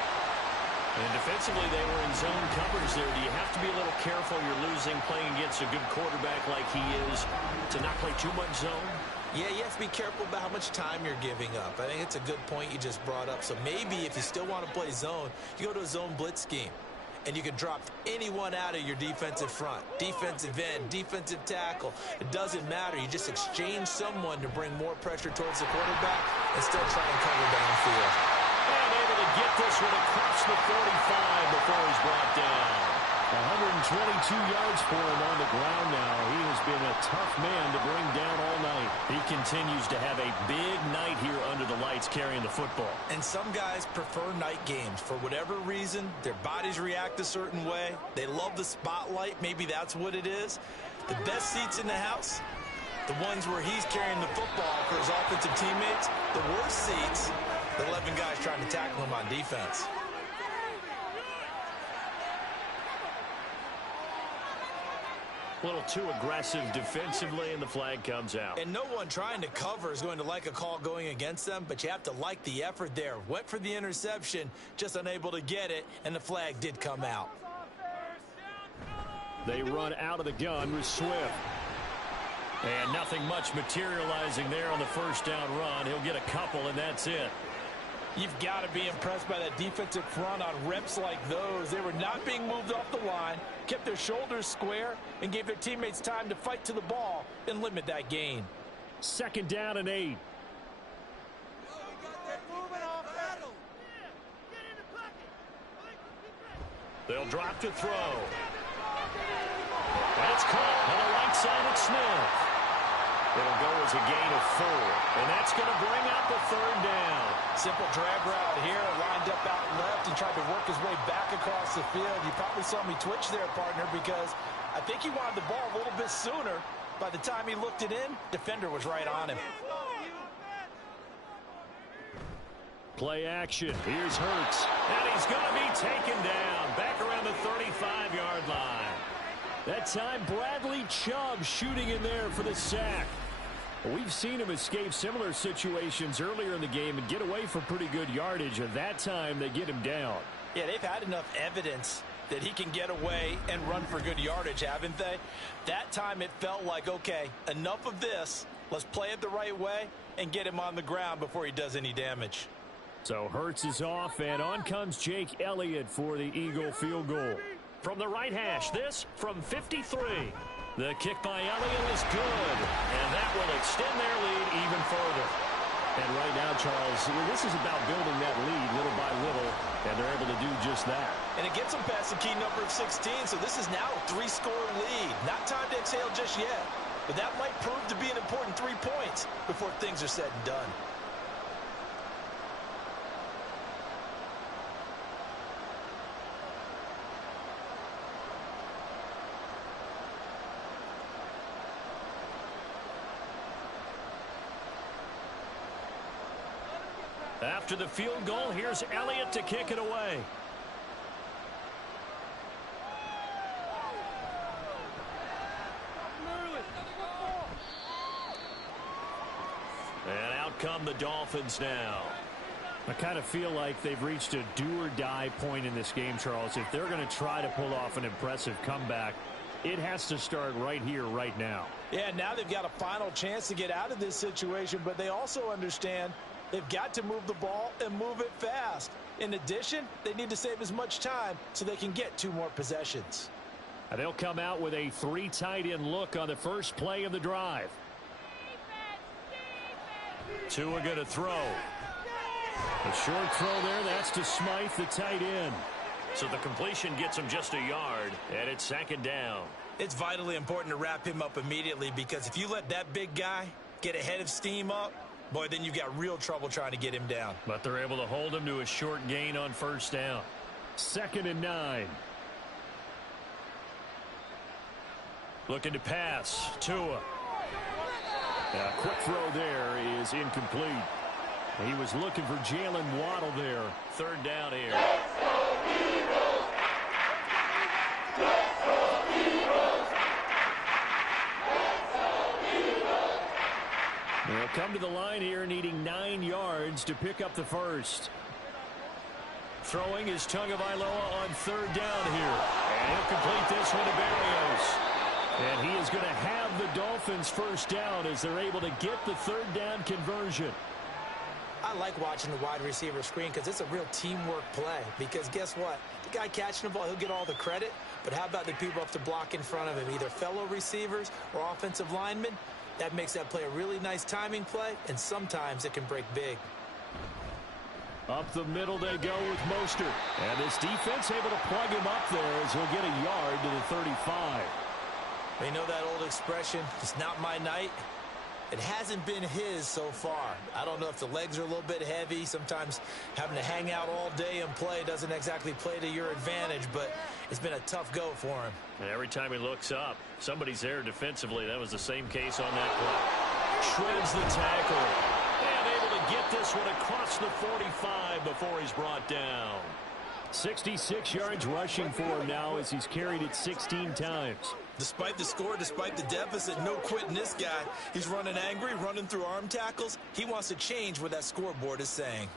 And defensively, they were in zone coverage there. Do you have to be a little careful? You're losing, playing against a good quarterback like he is, to not play too much zone? Yeah, you have to be careful about how much time you're giving up. I think it's a good point you just brought up. So maybe if you still want to play zone, you go to a zone blitz scheme. And you can drop anyone out of your defensive front, defensive end, defensive tackle. It doesn't matter. You just exchange someone to bring more pressure towards the quarterback and still try and cover downfield. And able to get this one across the 45 before he's brought down. 122 yards for him on the ground now. He has been a tough man to bring down all night. He continues to have a big night here under the lights carrying the football. And some guys prefer night games. For whatever reason, their bodies react a certain way. They love the spotlight. Maybe that's what it is. The best seats in the house, the ones where he's carrying the football for his offensive teammates. The worst seats, the 11 guys trying to tackle him on defense. A little too aggressive defensively, and the flag comes out. And no one trying to cover is going to like a call going against them, but you have to like the effort there. Went for the interception, just unable to get it, and the flag did come out. They run out of the gun with Swift. And nothing much materializing there on the first down run. He'll get a couple, and that's it. You've got to be impressed by that defensive front on reps like those. They were not being moved off the line, kept their shoulders square, and gave their teammates time to fight to the ball and limit that gain. 2nd down and 8. They'll drop to throw. That's caught on the right side at Smith. It'll go as a gain of 4, and that's going to bring out the 3rd down. Simple drag route here, lined up out left and tried to work his way back across the field. You probably saw me twitch there, partner, because I think he wanted the ball a little bit sooner. By the time he looked it in, defender was right on him. Play action. Here's Hurts. And he's going to be taken down back around the 35-yard line. That time, Bradley Chubb shooting in there for the sack. We've seen him escape similar situations earlier in the game and get away for pretty good yardage, and that time they get him down. Yeah, they've had enough evidence that he can get away and run for good yardage, haven't they? That time it felt like, okay, enough of this. Let's play it the right way and get him on the ground before he does any damage. So Hurts is off, and on comes Jake Elliott for the Eagle field goal. From the right hash, this from 53. The kick by Elliott is good, and that will extend their lead even further. And right now, Charles, this is about building that lead little by little, and they're able to do just that. And it gets them past the key number of 16, so this is now a 3-score lead. Not time to exhale just yet, but that might prove to be an important 3 points before things are said and done. After the field goal, here's Elliott to kick it away. And out come the Dolphins now. I kind of feel like they've reached a do-or-die point in this game, Charles. If they're going to try to pull off an impressive comeback, it has to start right here, right now. Yeah, now they've got a final chance to get out of this situation, but they also understand they've got to move the ball and move it fast. In addition, they need to save as much time so they can get 2 more possessions. And they'll come out with a 3 tight end look on the first play of the drive. Tua going to throw. A short throw there, that's to Smythe, the tight end. So the completion gets him just a yard, and it's 2nd down. It's vitally important to wrap him up immediately, because if you let that big guy get ahead of steam up, boy, then you've got real trouble trying to get him down. But they're able to hold him to a short gain on 1st down. 2nd and 9. Looking to pass. Tua. A quick throw there is incomplete. He was looking for Jalen Waddle there. 3rd down here. They'll come to the line here needing 9 yards to pick up the first. Throwing is Tagovailoa on 3rd down here. And he'll complete this one to Berrios. And he is going to have the Dolphins first down as they're able to get the 3rd down conversion. I like watching the wide receiver screen because it's a real teamwork play. Because guess what? The guy catching the ball, he'll get all the credit. But how about the people up to block in front of him, either fellow receivers or offensive linemen? That makes that play a really nice timing play, and sometimes it can break big. Up the middle they go with Mostert. And this defense able to plug him up there as he'll get a yard to the 35. You know that old expression, it's not my night? It hasn't been his so far. I don't know if the legs are a little bit heavy. Sometimes having to hang out all day and play doesn't exactly play to your advantage, but it's been a tough go for him. And every time he looks up, somebody's there defensively. That was the same case on that play. Shreds the tackle. And able to get this one across the 45 before he's brought down. 66 yards rushing for him now as he's carried it 16 times. Despite the score, despite the deficit, no quitting this guy. He's running angry, running through arm tackles. He wants to change what that scoreboard is saying.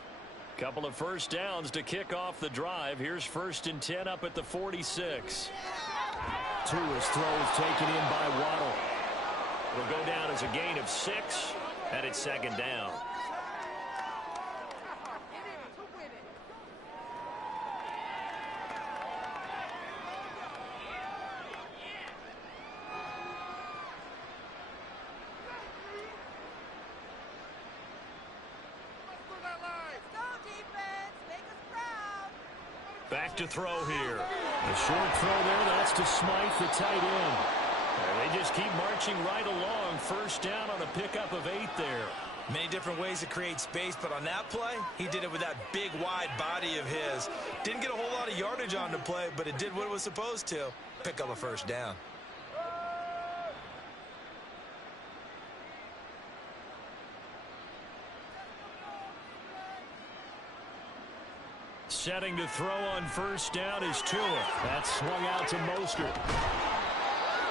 Couple of 1st downs to kick off the drive. Here's 1st and 10 up at the 46. Tua's throw is taken in by Waddle. It'll go down as a gain of 6, and it's 2nd down. Back to throw here. A short throw there, that's to Smythe, the tight end. And they just keep marching right along. 1st down on a pickup of 8 there. Many different ways to create space, but on that play, he did it with that big, wide body of his. Didn't get a whole lot of yardage on the play, but it did what it was supposed to. Pick up a 1st down. Setting to throw on 1st down is Tua. That's swung out to Mostert.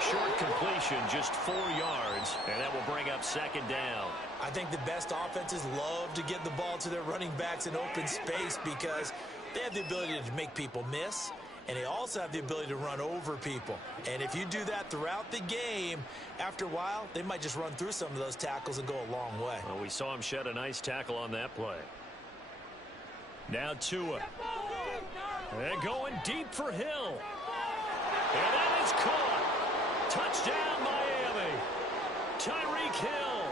Short completion, just 4 yards, and that will bring up 2nd down. I think the best offenses love to get the ball to their running backs in open space because they have the ability to make people miss, and they also have the ability to run over people. And if you do that throughout the game, after a while, they might just run through some of those tackles and go a long way. Well, we saw him shed a nice tackle on that play. Now Tua. And going deep for Hill. And that is caught. Touchdown, Miami. Tyreek Hill,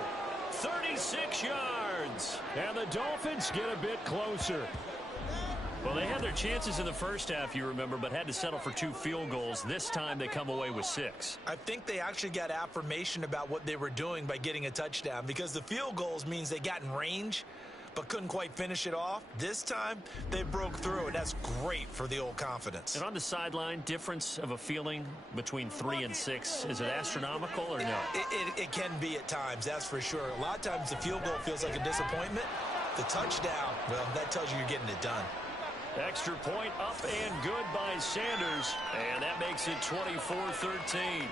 36 yards. And the Dolphins get a bit closer. Well, they had their chances in the first half, you remember, but had to settle for 2 field goals. This time they come away with 6. I think they actually got affirmation about what they were doing by getting a touchdown, because the field goals means they got in range but couldn't quite finish it off. This time they broke through, and that's great for the old confidence. And on the sideline, difference of a feeling between 3 and 6, is it astronomical or no? It can be at times, that's for sure. A lot of times the field goal feels like a disappointment. The touchdown, well, that tells you you're getting it done. Extra point up and good by Sanders, and that makes it 24-13.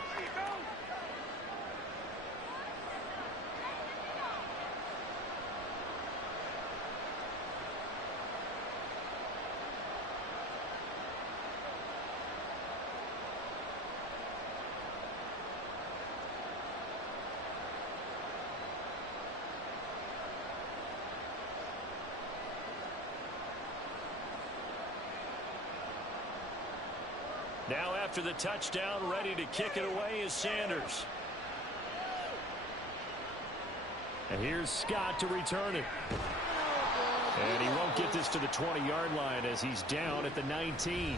Now after the touchdown, ready to kick it away is Sanders. And here's Scott to return it. And he won't get this to the 20-yard line as he's down at the 19.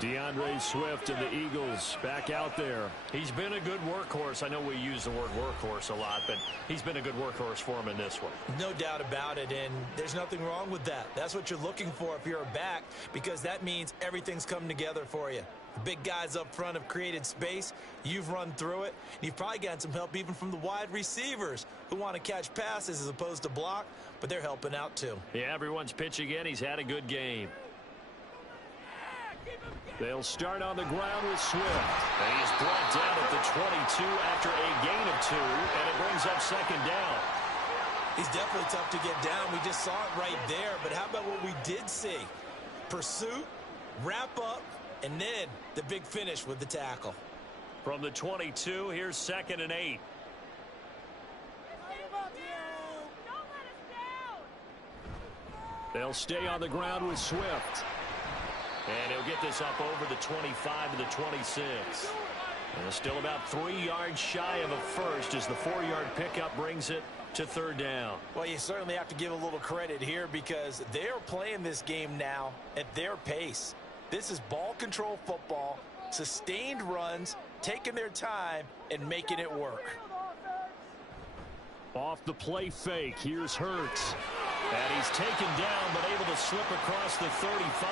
DeAndre Swift and the Eagles back out there. He's been a good workhorse. I know we use the word workhorse a lot, but he's been a good workhorse for him in this one. No doubt about it, and there's nothing wrong with that. That's what you're looking for if you're a back, because that means everything's come together for you. The big guys up front have created space. You've run through it. And you've probably gotten some help even from the wide receivers who want to catch passes as opposed to block, but they're helping out too. Yeah, everyone's pitching in. He's had a good game. They'll start on the ground with Swift. And he's brought down at the 22 after a gain of 2, and it brings up second down. He's definitely tough to get down. We just saw it right there, but how about what we did see? Pursuit, wrap up, and then the big finish with the tackle. From the 22, here's 2nd and 8. They'll stay on the ground with Swift. And he'll get this up over the 25 to the 26. And still about 3 yards shy of a first as the 4-yard pickup brings it to 3rd down. Well, you certainly have to give a little credit here because they're playing this game now at their pace. This is ball control football, sustained runs, taking their time, and making it work. Off the play fake, here's Hurts. And he's taken down but able to slip across the 35.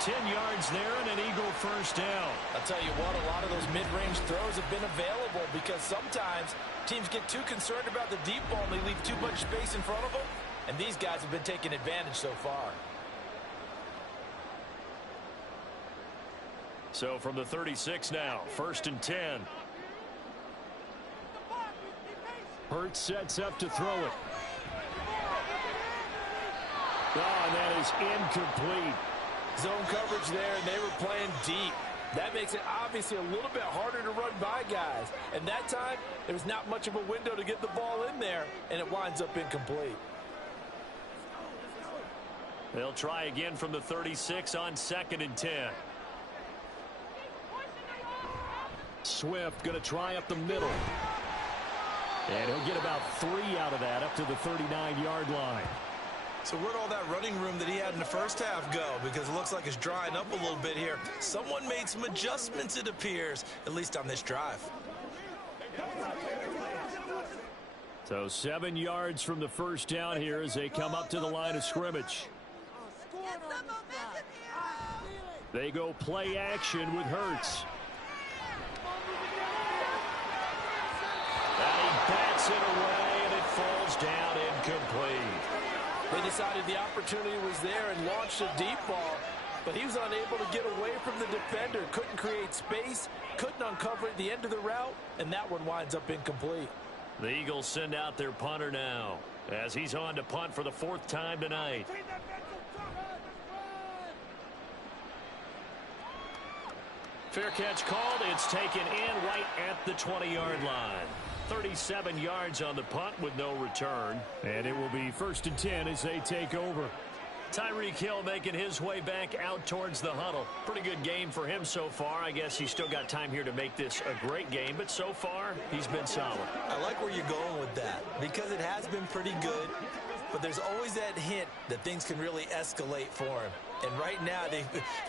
10 yards there and an Eagle first down. I'll tell you what, a lot of those mid-range throws have been available because sometimes teams get too concerned about the deep ball and they leave too much space in front of them. And these guys have been taking advantage so far. So from the 36 now, 1st and 10. Hurts sets up to throw it. Oh, and that is incomplete. Zone coverage there, and they were playing deep. That makes it obviously a little bit harder to run by guys. And that time, there was not much of a window to get the ball in there, and it winds up incomplete. They'll try again from the 36 on 2nd and 10. Swift going to try up the middle. And he'll get about 3 out of that up to the 39-yard line. So where'd all that running room that he had in the first half go? Because it looks like it's drying up a little bit here. Someone made some adjustments, it appears, at least on this drive. So 7 yards from the first down here as they come up to the line of scrimmage. They go play action with Hurts. And he bats it away, and it falls down incomplete. They decided the opportunity was there and launched a deep ball, but he was unable to get away from the defender, couldn't create space, couldn't uncover at the end of the route, and that one winds up incomplete. The Eagles send out their punter now as he's on to punt for the 4th time tonight. Fair catch called. It's taken in right at the 20-yard line. 37 yards on the punt with no return. And it will be 1st and 10 as they take over. Tyreek Hill making his way back out towards the huddle. Pretty good game for him so far. I guess he's still got time here to make this a great game, but so far, he's been solid. I like where you're going with that because it has been pretty good, but there's always that hint that things can really escalate for him. And right now, they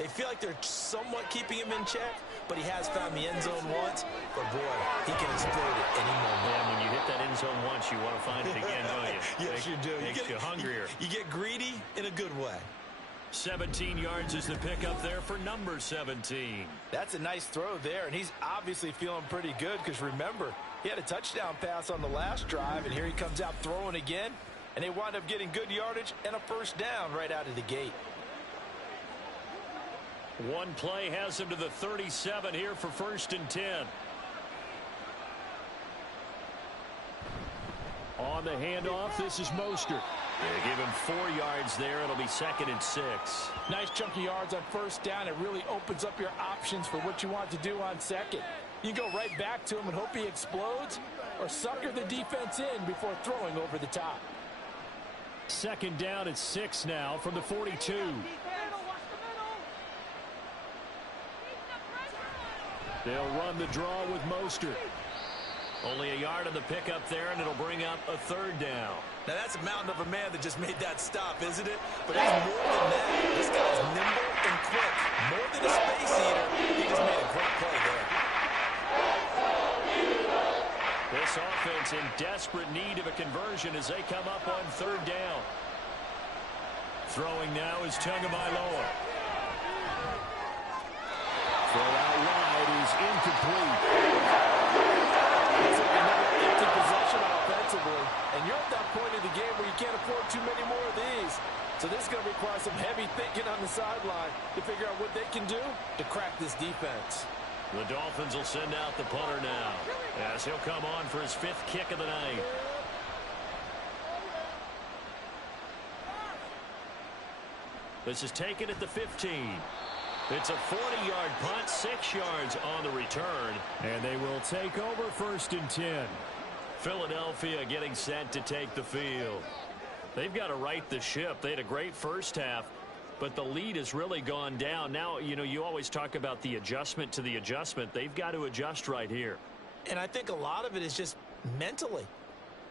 feel like they're somewhat keeping him in check, but he has found the end zone once. But, boy, he can explode at any moment. Yeah, when you hit that end zone once, you want to find it again, don't you? Yes, you do. Makes you hungrier. You get greedy in a good way. 17 yards is the pickup there for number 17. That's a nice throw there, and he's obviously feeling pretty good because, remember, he had a touchdown pass on the last drive, and here he comes out throwing again, and they wind up getting good yardage and a first down right out of the gate. One play has him to the 37 here for 1st and 10. On the handoff, this is Mostert. They give him 4 yards there. It'll be 2nd and 6. Nice chunk of yards on first down. It really opens up your options for what you want to do on second. You go right back to him and hope he explodes, or sucker the defense in before throwing over the top. 2nd down at 6 now from the 42. They'll run the draw with Mostert. Only a yard on the pickup there, and it'll bring up a 3rd down. Now, that's a mountain of a man that just made that stop, isn't it? But he's more than that. This guy's nimble and quick. More than a space eater. He just made a great play there. This offense in desperate need of a conversion as they come up on 3rd down. Throwing now is Tagovailoa. Throw out wide is incomplete. It's like another empty possession offensively, and you're at that point of the game where you can't afford too many more of these. So this is going to require some heavy thinking on the sideline to figure out what they can do to crack this defense. The Dolphins will send out the punter now as he'll come on for his 5th kick of the night. This is taken at the 15. It's a 40-yard punt, 6 yards on the return. And they will take over 1st and 10. Philadelphia getting set to take the field. They've got to right the ship. They had a great first half, but the lead has really gone down. Now, you know, you always talk about the adjustment to the adjustment. They've got to adjust right here. And I think a lot of it is just mentally.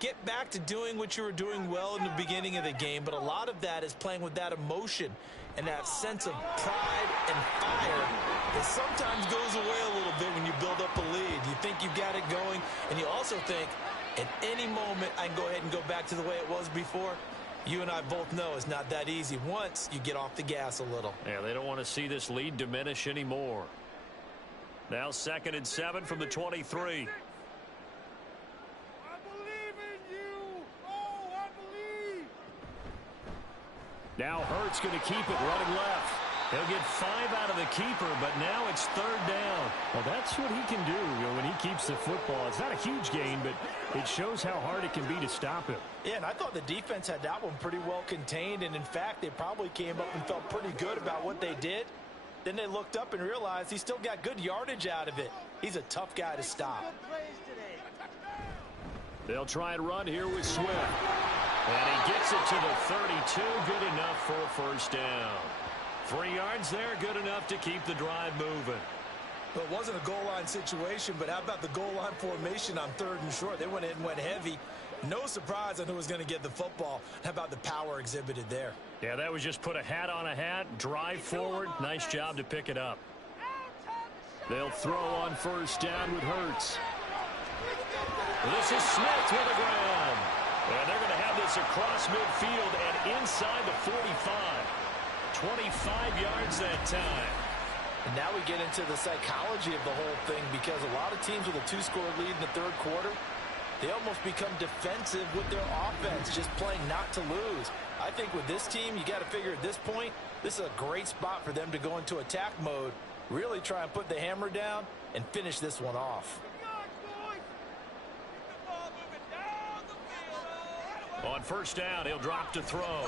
Get back to doing what you were doing well in the beginning of the game, but a lot of that is playing with that emotion and that sense of pride and fire that sometimes goes away a little bit when you build up a lead. You think you've got it going, and you also think at any moment I can go ahead and go back to the way it was before. You and I both know it's not that easy once you get off the gas a little. Yeah, they don't want to see this lead diminish anymore. Now 2nd and 7 from the 23. Now Hurts going to keep it running left. He'll get 5 out of the keeper, but now it's 3rd down. Well, that's what he can do, you know, when he keeps the football. It's not a huge gain, but it shows how hard it can be to stop him. Yeah, and I thought the defense had that one pretty well contained, and in fact, they probably came up and felt pretty good about what they did. Then they looked up and realized he still got good yardage out of it. He's a tough guy to stop. They'll try and run here with Swift. And he gets it to the 32. Good enough for a 1st down. 3 yards there, good enough to keep the drive moving. Well, it wasn't a goal line situation, but how about the goal line formation on 3rd and short? They went in and went heavy. No surprise on who was going to get the football. How about the power exhibited there? Yeah, that was just put a hat on a hat, drive forward. Nice job to pick it up. They'll throw on 1st down with Hurts. This is Smith with the ground. And they're going to have this across midfield and inside the 45. 25 yards that time. And now we get into the psychology of the whole thing, because a lot of teams with a 2-score lead in the 3rd quarter, they almost become defensive with their offense, just playing not to lose. I think with this team, you got to figure at this point, this is a great spot for them to go into attack mode, really try and put the hammer down and finish this one off. On 1st down, he'll drop to throw.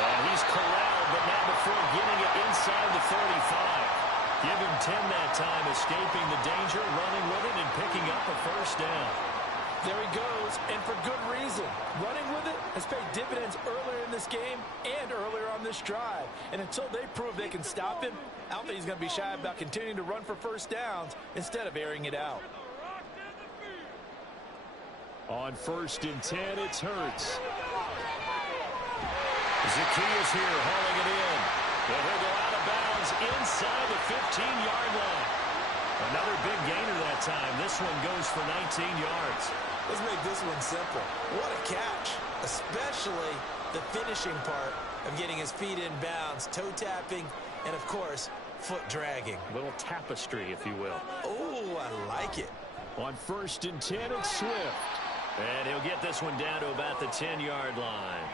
And he's corralled, but now before getting it inside the 35. Give him 10 that time, escaping the danger, running with it, and picking up a 1st down. There he goes, and for good reason. Running with it has paid dividends earlier in this game and earlier on this drive. And until they prove they can stop him, I don't think he's going to be shy about continuing to run for first downs instead of airing it out. On 1st and 10, it's Hurts. Zacchaeus here hauling it in. And he'll go out of bounds inside the 15-yard line. Another big gainer that time. This one goes for 19 yards. Let's make this one simple. What a catch, especially the finishing part of getting his feet in bounds, toe tapping, and, of course, foot dragging. A little tapestry, if you will. Oh, I like it. On 1st and 10, it's Swift. And he'll get this one down to about the 10-yard line.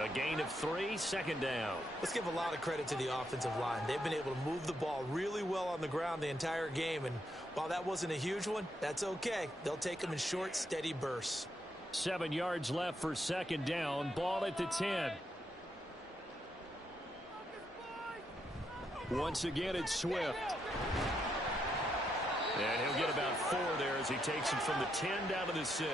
A gain of 3, 2nd down. Let's give a lot of credit to the offensive line. They've been able to move the ball really well on the ground the entire game, and while that wasn't a huge one, that's okay. They'll take them in short, steady bursts. 7 yards left for 2nd down. Ball at the 10. Once again, it's Swift. And he'll get about 4 there as he takes it from the 10 down to the 6.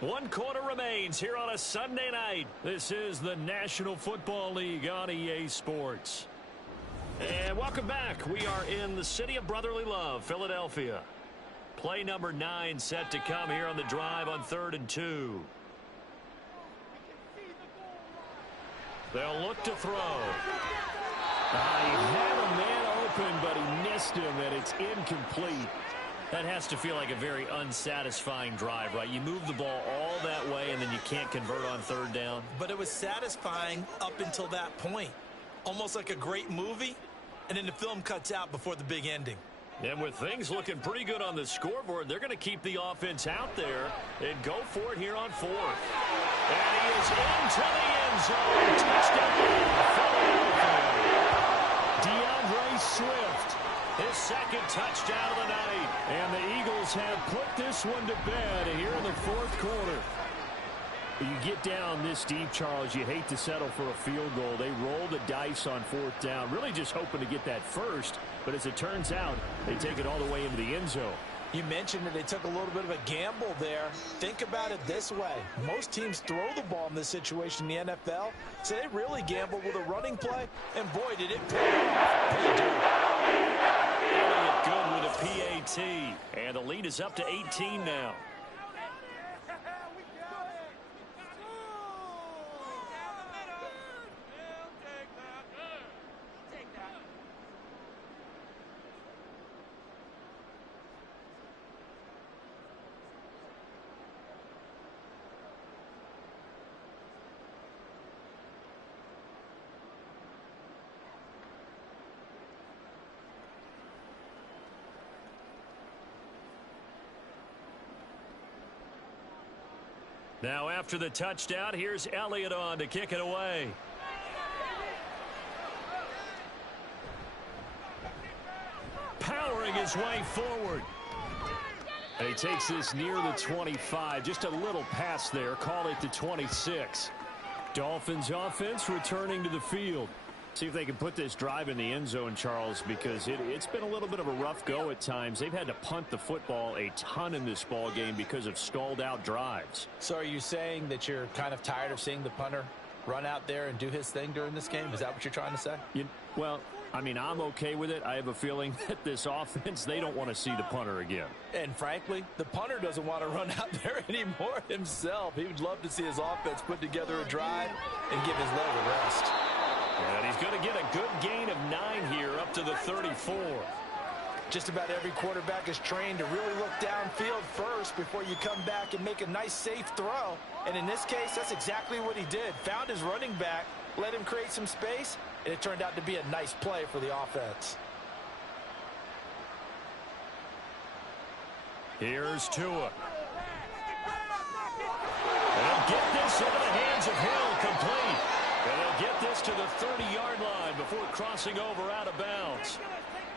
1 quarter remains here on a Sunday night. This is the National Football League on EA Sports. And welcome back. We are in the city of brotherly love, Philadelphia. Play number 9 set to come here on the drive on 3rd and 2. They'll look to throw. He had a man open, but he missed him, and it's incomplete. That has to feel like a very unsatisfying drive, right? You move the ball all that way, and then you can't convert on 3rd down. But it was satisfying up until that point. Almost like a great movie, and then the film cuts out before the big ending. And with things looking pretty good on the scoreboard, they're going to keep the offense out there and go for it here on 4th. And he is into the end zone. Touchdown, Philadelphia. DeAndre Swift. His 2nd touchdown of the night. And the Eagles have put this one to bed here in the 4th quarter. You get down this deep, Charles, you hate to settle for a field goal. They roll the dice on 4th down, really just hoping to get that first. But as it turns out, they take it all the way into the end zone. You mentioned that they took a little bit of a gamble there. Think about it this way. Most teams throw the ball in this situation in the NFL, so they really gamble with a running play, and boy, did it pay off. Elliott good with a PAT, and the lead is up to 18 now. Now after the touchdown, here's Elliott on to kick it away. Powering his way forward. And he takes this near the 25. Just a little pass there. Call it the 26. Dolphins offense returning to the field. See if they can put this drive in the end zone, Charles, because it's been a little bit of a rough go at times. They've had to punt the football a ton in this ball game because of stalled out drives. So are you saying that you're kind of tired of seeing the punter run out there and do his thing during this game? Is that what you're trying to say? Well, I mean, I'm okay with it. I have a feeling that this offense, they don't want to see the punter again. And frankly, the punter doesn't want to run out there anymore himself. He would love to see his offense put together a drive and give his leg a rest. And he's going to get a good gain of 9 here up to the 34. Just about every quarterback is trained to really look downfield first before you come back and make a nice, safe throw. And in this case, that's exactly what he did. Found his running back, let him create some space, and it turned out to be a nice play for the offense. Here's Tua. They'll get this into the hands of Hill, complete. And they'll get this to the 30-yard line before crossing over out of bounds.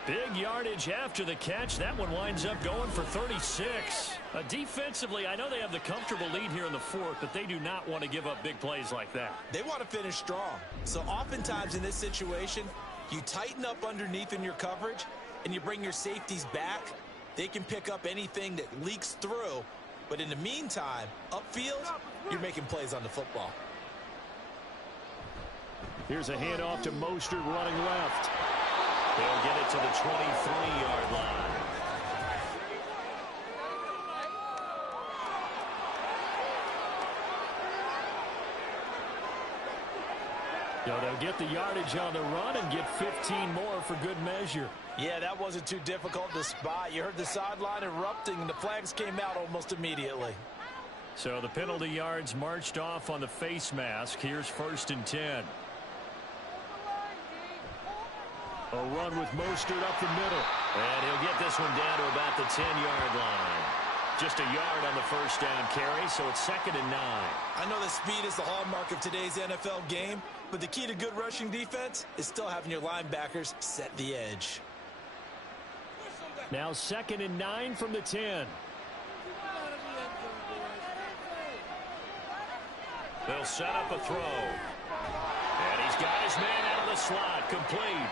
Big yardage after the catch. That one winds up going for 36. Defensively, I know they have the comfortable lead here in the 4th, but they do not want to give up big plays like that. They want to finish strong. So oftentimes in this situation, you tighten up underneath in your coverage, and you bring your safeties back, They can pick up anything that leaks through, but in the meantime, upfield, you're making plays on the football. Here's a handoff to Mostert running left. They'll get it to the 23-yard line. So they'll get the yardage on the run and get 15 more for good measure. Yeah, that wasn't too difficult to spot. You heard the sideline erupting, and the flags came out almost immediately. So the penalty yards marched off on the face mask. Here's 1st and 10. A run with Mostert up the middle. And he'll get this one down to about the 10-yard line. Just a yard on the first down carry, so it's 2nd and 9. I know that speed is the hallmark of today's NFL game, but the key to good rushing defense is still having your linebackers set the edge. Now 2nd and 9 from the 10. They'll set up a throw. And he's got his man out of the slot, complete.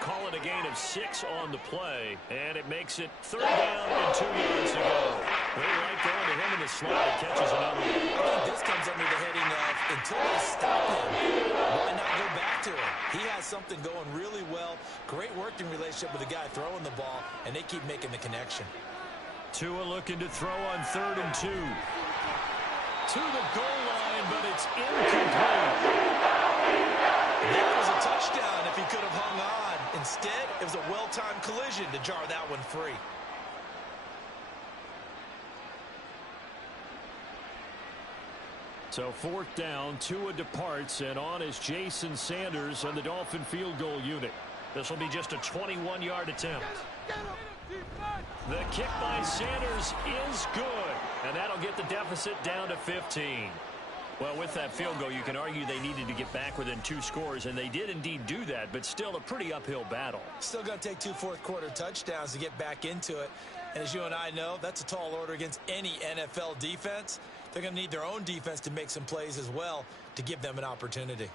Call it a gain of 6 on the play, and it makes it 3rd down and 2 yards to go. They like going to him in the slot. He catches another one. I think this comes under the heading of, until they stop him, why not go back to him? He has something going really well. Great working relationship with the guy throwing the ball, and they keep making the connection. Tua looking to throw on 3rd and 2. To the goal line, but it's incomplete. That was a touchdown if he could have hung on. Instead, it was a well-timed collision to jar that one free. So 4th down, Tua departs, and on is Jason Sanders and the Dolphin field goal unit. This will be just a 21-yard attempt. The kick by Sanders is good, and that'll get the deficit down to 15. Well, with that field goal, you can argue they needed to get back within 2 scores, and they did indeed do that, but still a pretty uphill battle. Still going to take 2 fourth-quarter touchdowns to get back into it. And as you and I know, that's a tall order against any NFL defense. They're going to need their own defense to make some plays as well to give them an opportunity.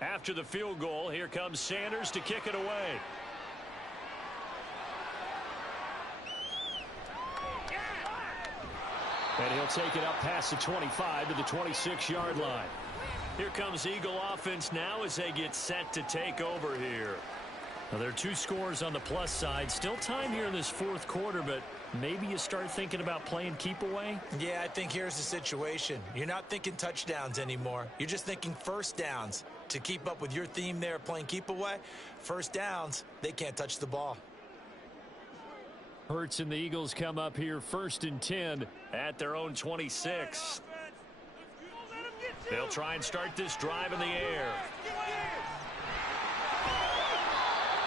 After the field goal, here comes Sanders to kick it away. And he'll take it up past the 25 to the 26-yard line. Here comes Eagle offense now as they get set to take over here. Now, there are 2 scores on the plus side. Still time here in this 4th quarter, but maybe you start thinking about playing keep away? Yeah, I think here's the situation. You're not thinking touchdowns anymore. You're just thinking first downs. To keep up with your theme there playing keep away, first downs, they can't touch the ball. Hurts and the Eagles come up here 1st and 10 at their own 26. They'll try and start this drive in the air.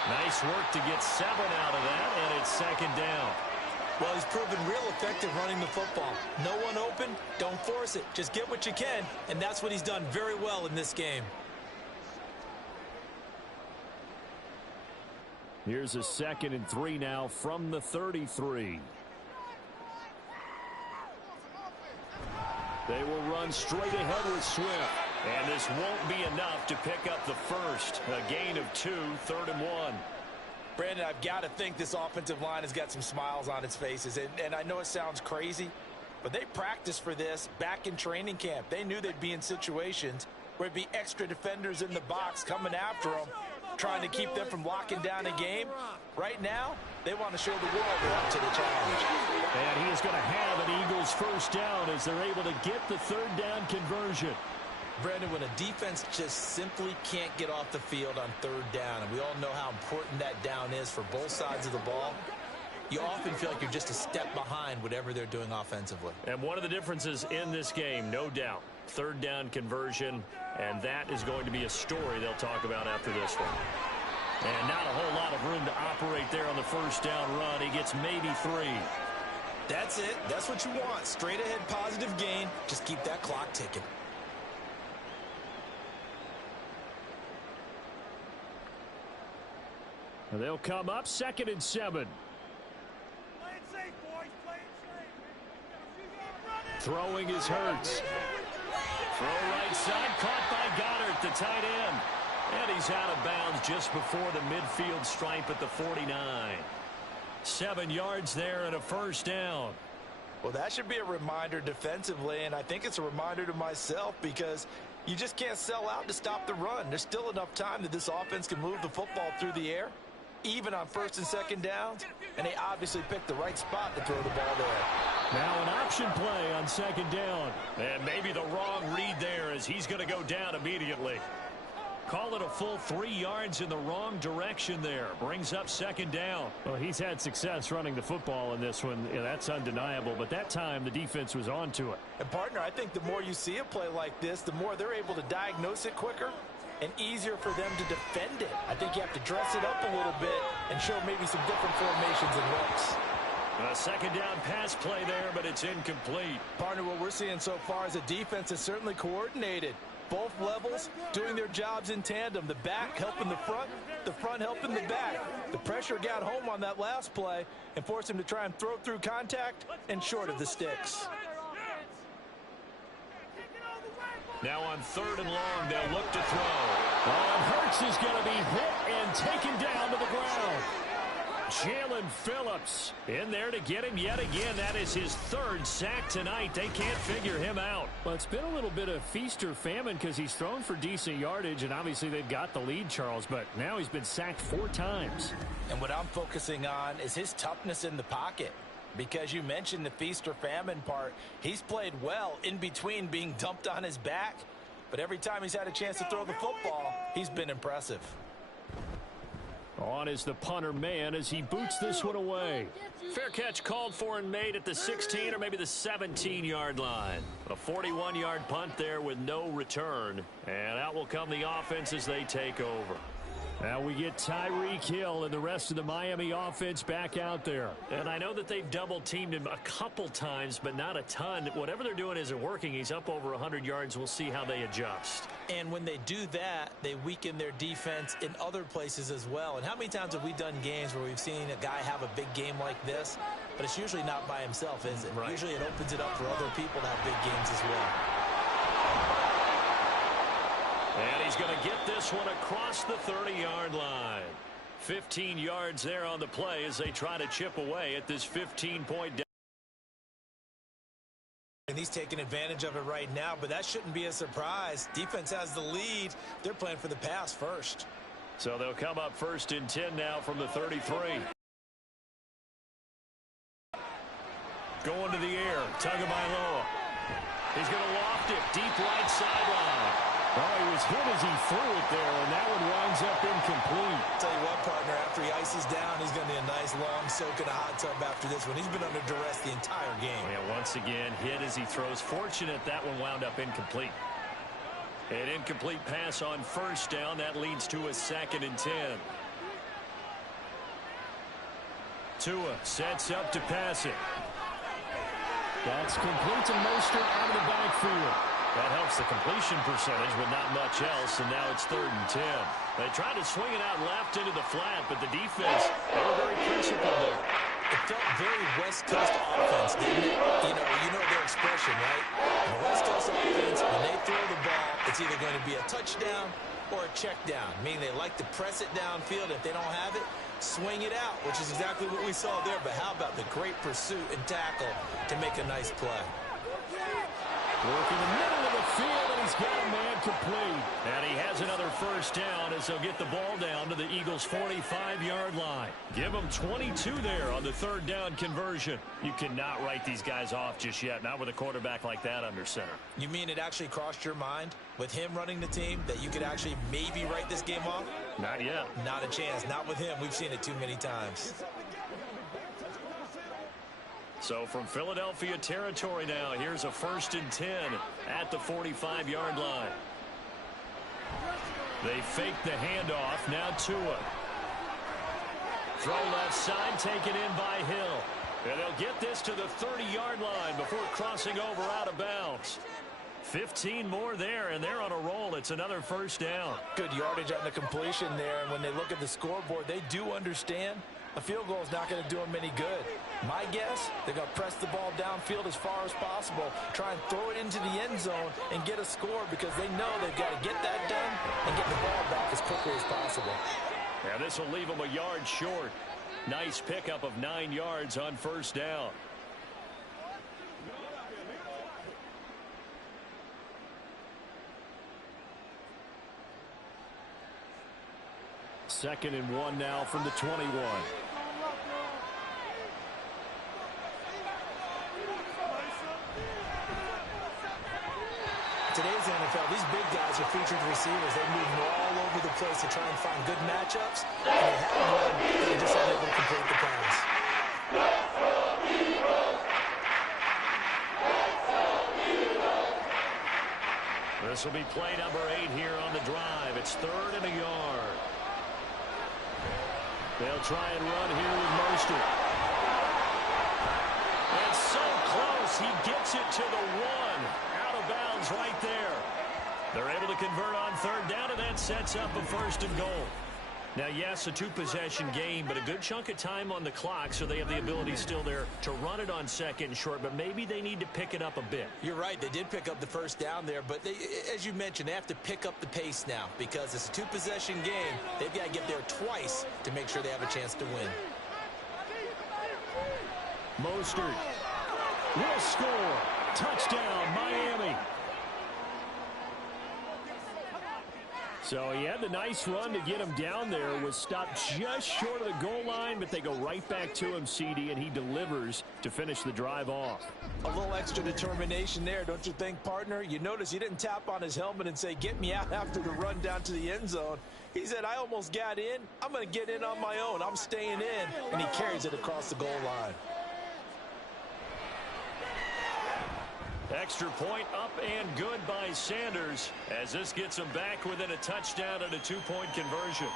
Nice work to get 7 out of that, and it's 2nd down. Well, he's proven real effective running the football. No one open, don't force it. Just get what you can, and that's what he's done very well in this game. Here's a 2nd and 3 now from the 33. They will run straight ahead with Swift. And this won't be enough to pick up the first. A gain of 2, 3rd and 1. Brandon, I've got to think this offensive line has got some smiles on its faces. And I know it sounds crazy, but they practiced for this back in training camp. They knew they'd be in situations where there'd be extra defenders in the box coming after them, trying to keep them from locking down a game. Right now, they want to show the world they're up to the challenge. And he is going to have an Eagles first down as they're able to get the 3rd down conversion. Brandon, when a defense just simply can't get off the field on 3rd down, and we all know how important that down is for both sides of the ball, you often feel like you're just a step behind whatever they're doing offensively. And one of the differences in this game, no doubt, 3rd down conversion, and that is going to be a story they'll talk about after this one. And not a whole lot of room to operate there on the first down run. He gets maybe 3. That's it. That's what you want. Straight ahead positive gain. Just keep that clock ticking. And they'll come up 2nd and 7. Play it safe, boys. Play it safe. Throwing is Hurts. Throw right side, caught by Goddard, the tight end. And he's out of bounds just before the midfield stripe at the 49. 7 yards there and a first down. Well, that should be a reminder defensively, and I think it's a reminder to myself because you just can't sell out to stop the run. There's still enough time that this offense can move the football through the air, even on first and second downs, and they obviously picked the right spot to throw the ball there. Now an option play on second down. And maybe the wrong read there as he's going to go down immediately. Call it a full 3 yards in the wrong direction there. Brings up second down. Well, he's had success running the football in this one. Yeah, that's undeniable. But that time, the defense was on to it. And, partner, I think the more you see a play like this, the more they're able to diagnose it quicker and easier for them to defend it. I think you have to dress it up a little bit and show maybe some different formations and looks. A second down pass play there, but it's incomplete. Partner, what we're seeing so far is a defense that's certainly coordinated. Both levels doing their jobs in tandem. The back helping the front helping the back. The pressure got home on that last play and forced him to try and throw through contact and short of the sticks. Now on 3rd and long, they'll look to throw. And Hurts is going to be hit and taken down to the ground. Jalen Phillips in there to get him yet again. That is his 3rd sack tonight. They can't figure him out. Well, it's been a little bit of feast or famine because he's thrown for decent yardage, and obviously they've got the lead, Charles, but now he's been sacked 4 times. And what I'm focusing on is his toughness in the pocket. Because you mentioned the feast or famine part, he's played well in between being dumped on his back. But every time he's had a chance to throw the football, he's been impressive. On is the punter man as he boots this one away. Fair catch called for and made at the 16 or maybe the 17-yard line. A 41-yard punt there with no return. And out will come the offense as they take over. Now we get Tyreek Hill and the rest of the Miami offense back out there. And I know that they've double-teamed him a couple times, but not a ton. Whatever they're doing isn't working. He's up over 100 yards. We'll see how they adjust. And when they do that, they weaken their defense in other places as well. And how many times have we done games where we've seen a guy have a big game like this? But it's usually not by himself, is it? Right. Usually it opens it up for other people to have big games as well. And he's going to get this one across the 30-yard line. 15 yards there on the play as they try to chip away at this 15-point down. And he's taking advantage of it right now, but that shouldn't be a surprise. Defense has the lead. They're playing for the pass first. So they'll come up 1st and 10 now from the 33. Going to the air. Tagovailoa. He's going to loft it deep right sideline. Oh, he was hit as he threw it there, and that one winds up incomplete. Tell you what, partner, after he ices down, he's going to need a nice long soak in a hot tub after this one. He's been under duress the entire game. Yeah, once again, hit as he throws. Fortunate that one wound up incomplete. An incomplete pass on 1st down. That leads to a 2nd and 10. Tua sets up to pass it. That's complete to Mostert out of the backfield. That helps the completion percentage, but not much else, and now it's 3rd and 10. They tried to swing it out left into the flat, but the defense, they were very principled there. It felt very West Coast offense, didn't it? You know their expression, right? The West Coast offense, when they throw the ball, it's either going to be a touchdown or a check down, meaning they like to press it downfield. If they don't have it, swing it out, which is exactly what we saw there. But how about the great pursuit and tackle to make a nice play? Working the middle of the field, and he's got a man complete. And he has another 1st down as they'll get the ball down to the Eagles' 45-yard line. Give them 22 there on the 3rd down conversion. You cannot write these guys off just yet, not with a quarterback like that under center. You mean it actually crossed your mind with him running the team that you could actually maybe write this game off? Not yet. Not a chance. Not with him. We've seen it too many times. So from Philadelphia territory now, here's a 1st and 10 at the 45-yard line. They fake the handoff. Now Tua. Throw left side, taken in by Hill. And they'll get this to the 30-yard line before crossing over out of bounds. 15 more there, and they're on a roll. It's another 1st down. Good yardage on the completion there, and when they look at the scoreboard, they do understand A field goal is not going to do them any good. My guess, they're going to press the ball downfield as far as possible, try and throw it into the end zone and get a score because they know they've got to get that done and get the ball back as quickly as possible. Yeah, this will leave them a yard short. Nice pickup of 9 yards on first down. Second and 1 now from the 21. Today's NFL, these big guys are featured receivers. They move all over the place to try and find good matchups. And they have one, they just aren't able to complete the pass. This will be play number 8 here on the drive. It's 3rd and a yard. They'll try and run here with Mostert. It's so close. He gets it to the 1. Out of bounds right there. They're able to convert on 3rd down, and that sets up a 1st and goal. Now, yes, a 2-possession game, but a good chunk of time on the clock, so they have the ability still there to run it on 2nd and short, but maybe they need to pick it up a bit. You're right. They did pick up the 1st down there, but they, as you mentioned, they have to pick up the pace now because it's a 2-possession game. They've got to get there twice to make sure they have a chance to win. Mostert will score. Touchdown, Miami. So he had the nice run to get him down there, was stopped just short of the goal line, but they go right back to him, CD, and he delivers to finish the drive off. A little extra determination there, don't you think, partner? You notice he didn't tap on his helmet and say, get me out after the run down to the end zone. He said, I almost got in. I'm going to get in on my own. I'm staying in. And he carries it across the goal line. Extra point up and good by Sanders as this gets him back within a touchdown and a 2-point conversion.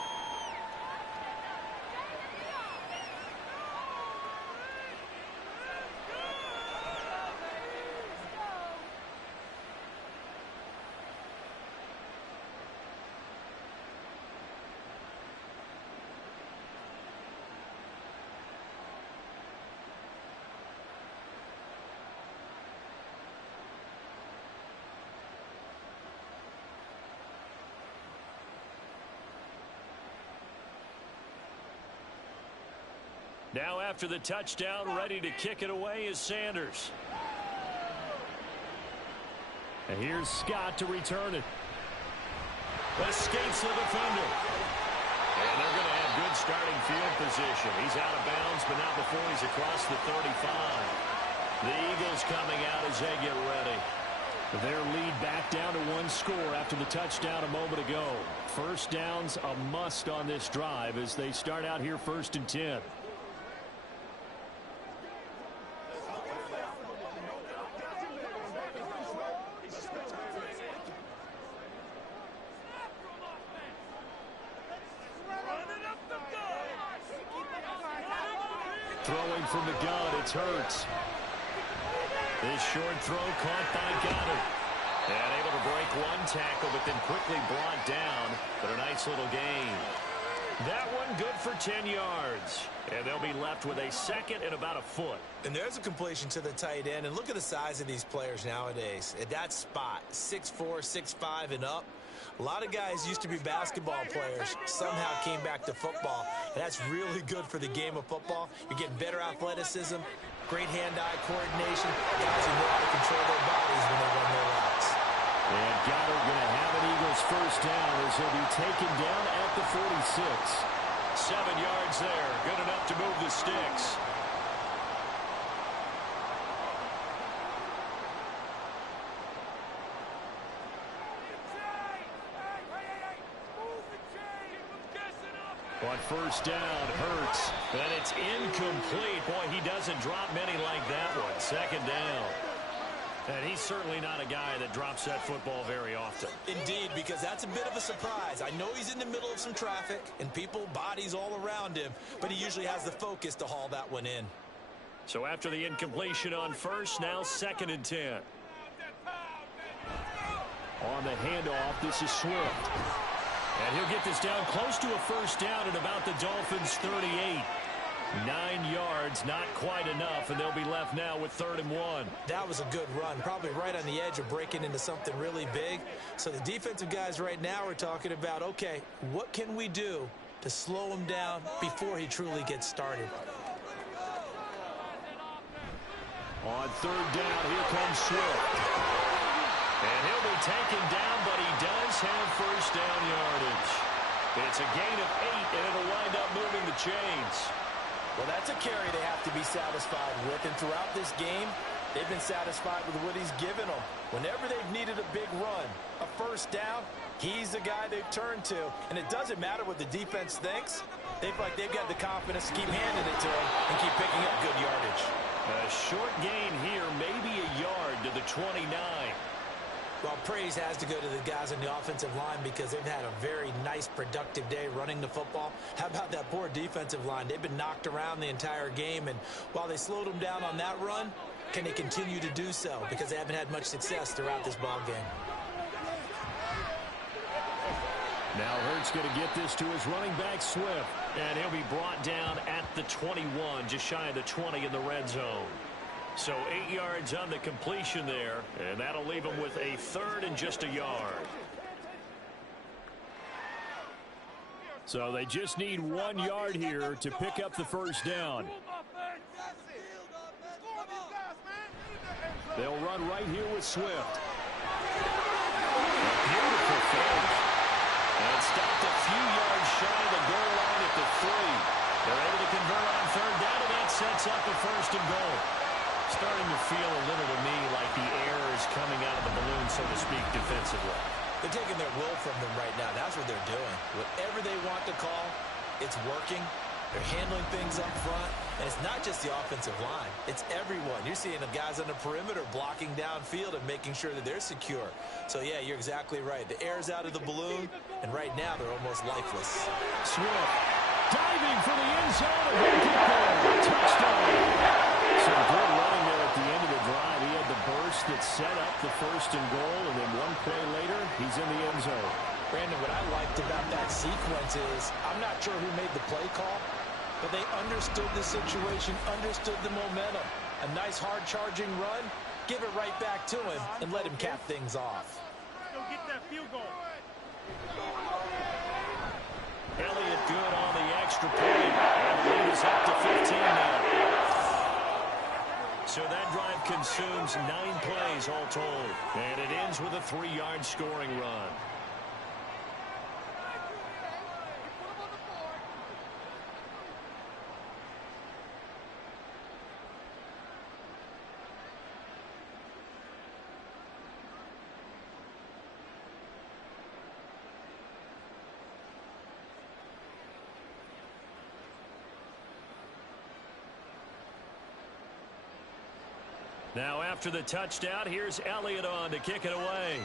Now after the touchdown, ready to kick it away is Sanders. And here's Scott to return it. Escapes the defender. And they're going to have good starting field position. He's out of bounds, but not before he's across the 35. The Eagles coming out as they get ready. Their lead back down to 1 score after the touchdown a moment ago. First down's a must on this drive as they start out here 1st and 10. Throwing from the gun, it's Hurts. This short throw caught by Goddard. And able to break 1 tackle, but then quickly brought down. But a nice little gain. That one good for 10 yards. And they'll be left with a 2nd and about a foot. And there's a completion to the tight end. And look at the size of these players nowadays. At that spot, 6'4", 6'5", and up. A lot of guys used to be basketball players, somehow came back to football, and that's really good for the game of football. You're getting better athleticism, great hand-eye coordination, guys who know how to control their bodies when they run their routes. And Goddard going to have an Eagles 1st down as he'll be taken down at the 46. 7 yards there, good enough to move the sticks. On 1st down, Hurts. And it's incomplete. Boy, he doesn't drop many like that one. 2nd down. And he's certainly not a guy that drops that football very often. Indeed, because that's a bit of a surprise. I know he's in the middle of some traffic and people, bodies all around him, but he usually has the focus to haul that one in. So after the incompletion on 1st, now 2nd and 10. On the handoff, this is Swift. And he'll get this down close to a 1st down at about the Dolphins' 38. 9 yards, not quite enough, and they'll be left now with 3rd and 1. That was a good run, probably right on the edge of breaking into something really big. So the defensive guys right now are talking about, okay, what can we do to slow him down before he truly gets started? On 3rd down, here comes Swift. And he'll be taken down, but he does have 1st down yardage. It's a gain of 8, and it'll wind up moving the chains. Well, that's a carry they have to be satisfied with, and throughout this game, they've been satisfied with what he's given them. Whenever they've needed a big run, a 1st down, he's the guy they've turned to. And it doesn't matter what the defense thinks. They've got the confidence to keep handing it to him and keep picking up good yardage. A short gain here, maybe a yard to the 29. Well, praise has to go to the guys on the offensive line because they've had a very nice, productive day running the football. How about that poor defensive line? They've been knocked around the entire game, and while they slowed them down on that run, can they continue to do so? Because they haven't had much success throughout this ball game. Now Hurts going to get this to his running back, Swift, and he'll be brought down at the 21, just shy of the 20 in the red zone. So 8 yards on the completion there, and that'll leave him with a 3rd and just a yard. So they just need 1 yard here to pick up the 1st down. They'll run right here with Swift. A beautiful fake. And stopped a few yards shy of the goal line at the 3. They're able to convert on 3rd down, and that sets up a 1st and goal. Starting to feel a little to me like the air is coming out of the balloon, so to speak, defensively. They're taking their will from them right now. That's what they're doing. Whatever they want to call, it's working. They're handling things up front. And it's not just the offensive line. It's everyone. You're seeing the guys on the perimeter blocking downfield and making sure that they're secure. So, yeah, you're exactly right. The air's out of the balloon, and right now they're almost lifeless. Swift diving for the end zone. And he'll get there. Touchdown. Some good running there at the end of the drive. He had the burst that set up the 1st and goal, and then one play later, he's in the end zone. Brandon, what I liked about that sequence is I'm not sure who made the play call, but they understood the situation, understood the momentum. A nice hard-charging run, give it right back to him, and let him cap things off. Go get that field goal. Elliott good on the extra point, and the lead is up to 15 now. So that drive consumes 9 plays all told, and it ends with a 3-yard scoring run. Now after the touchdown, here's Elliott on to kick it away.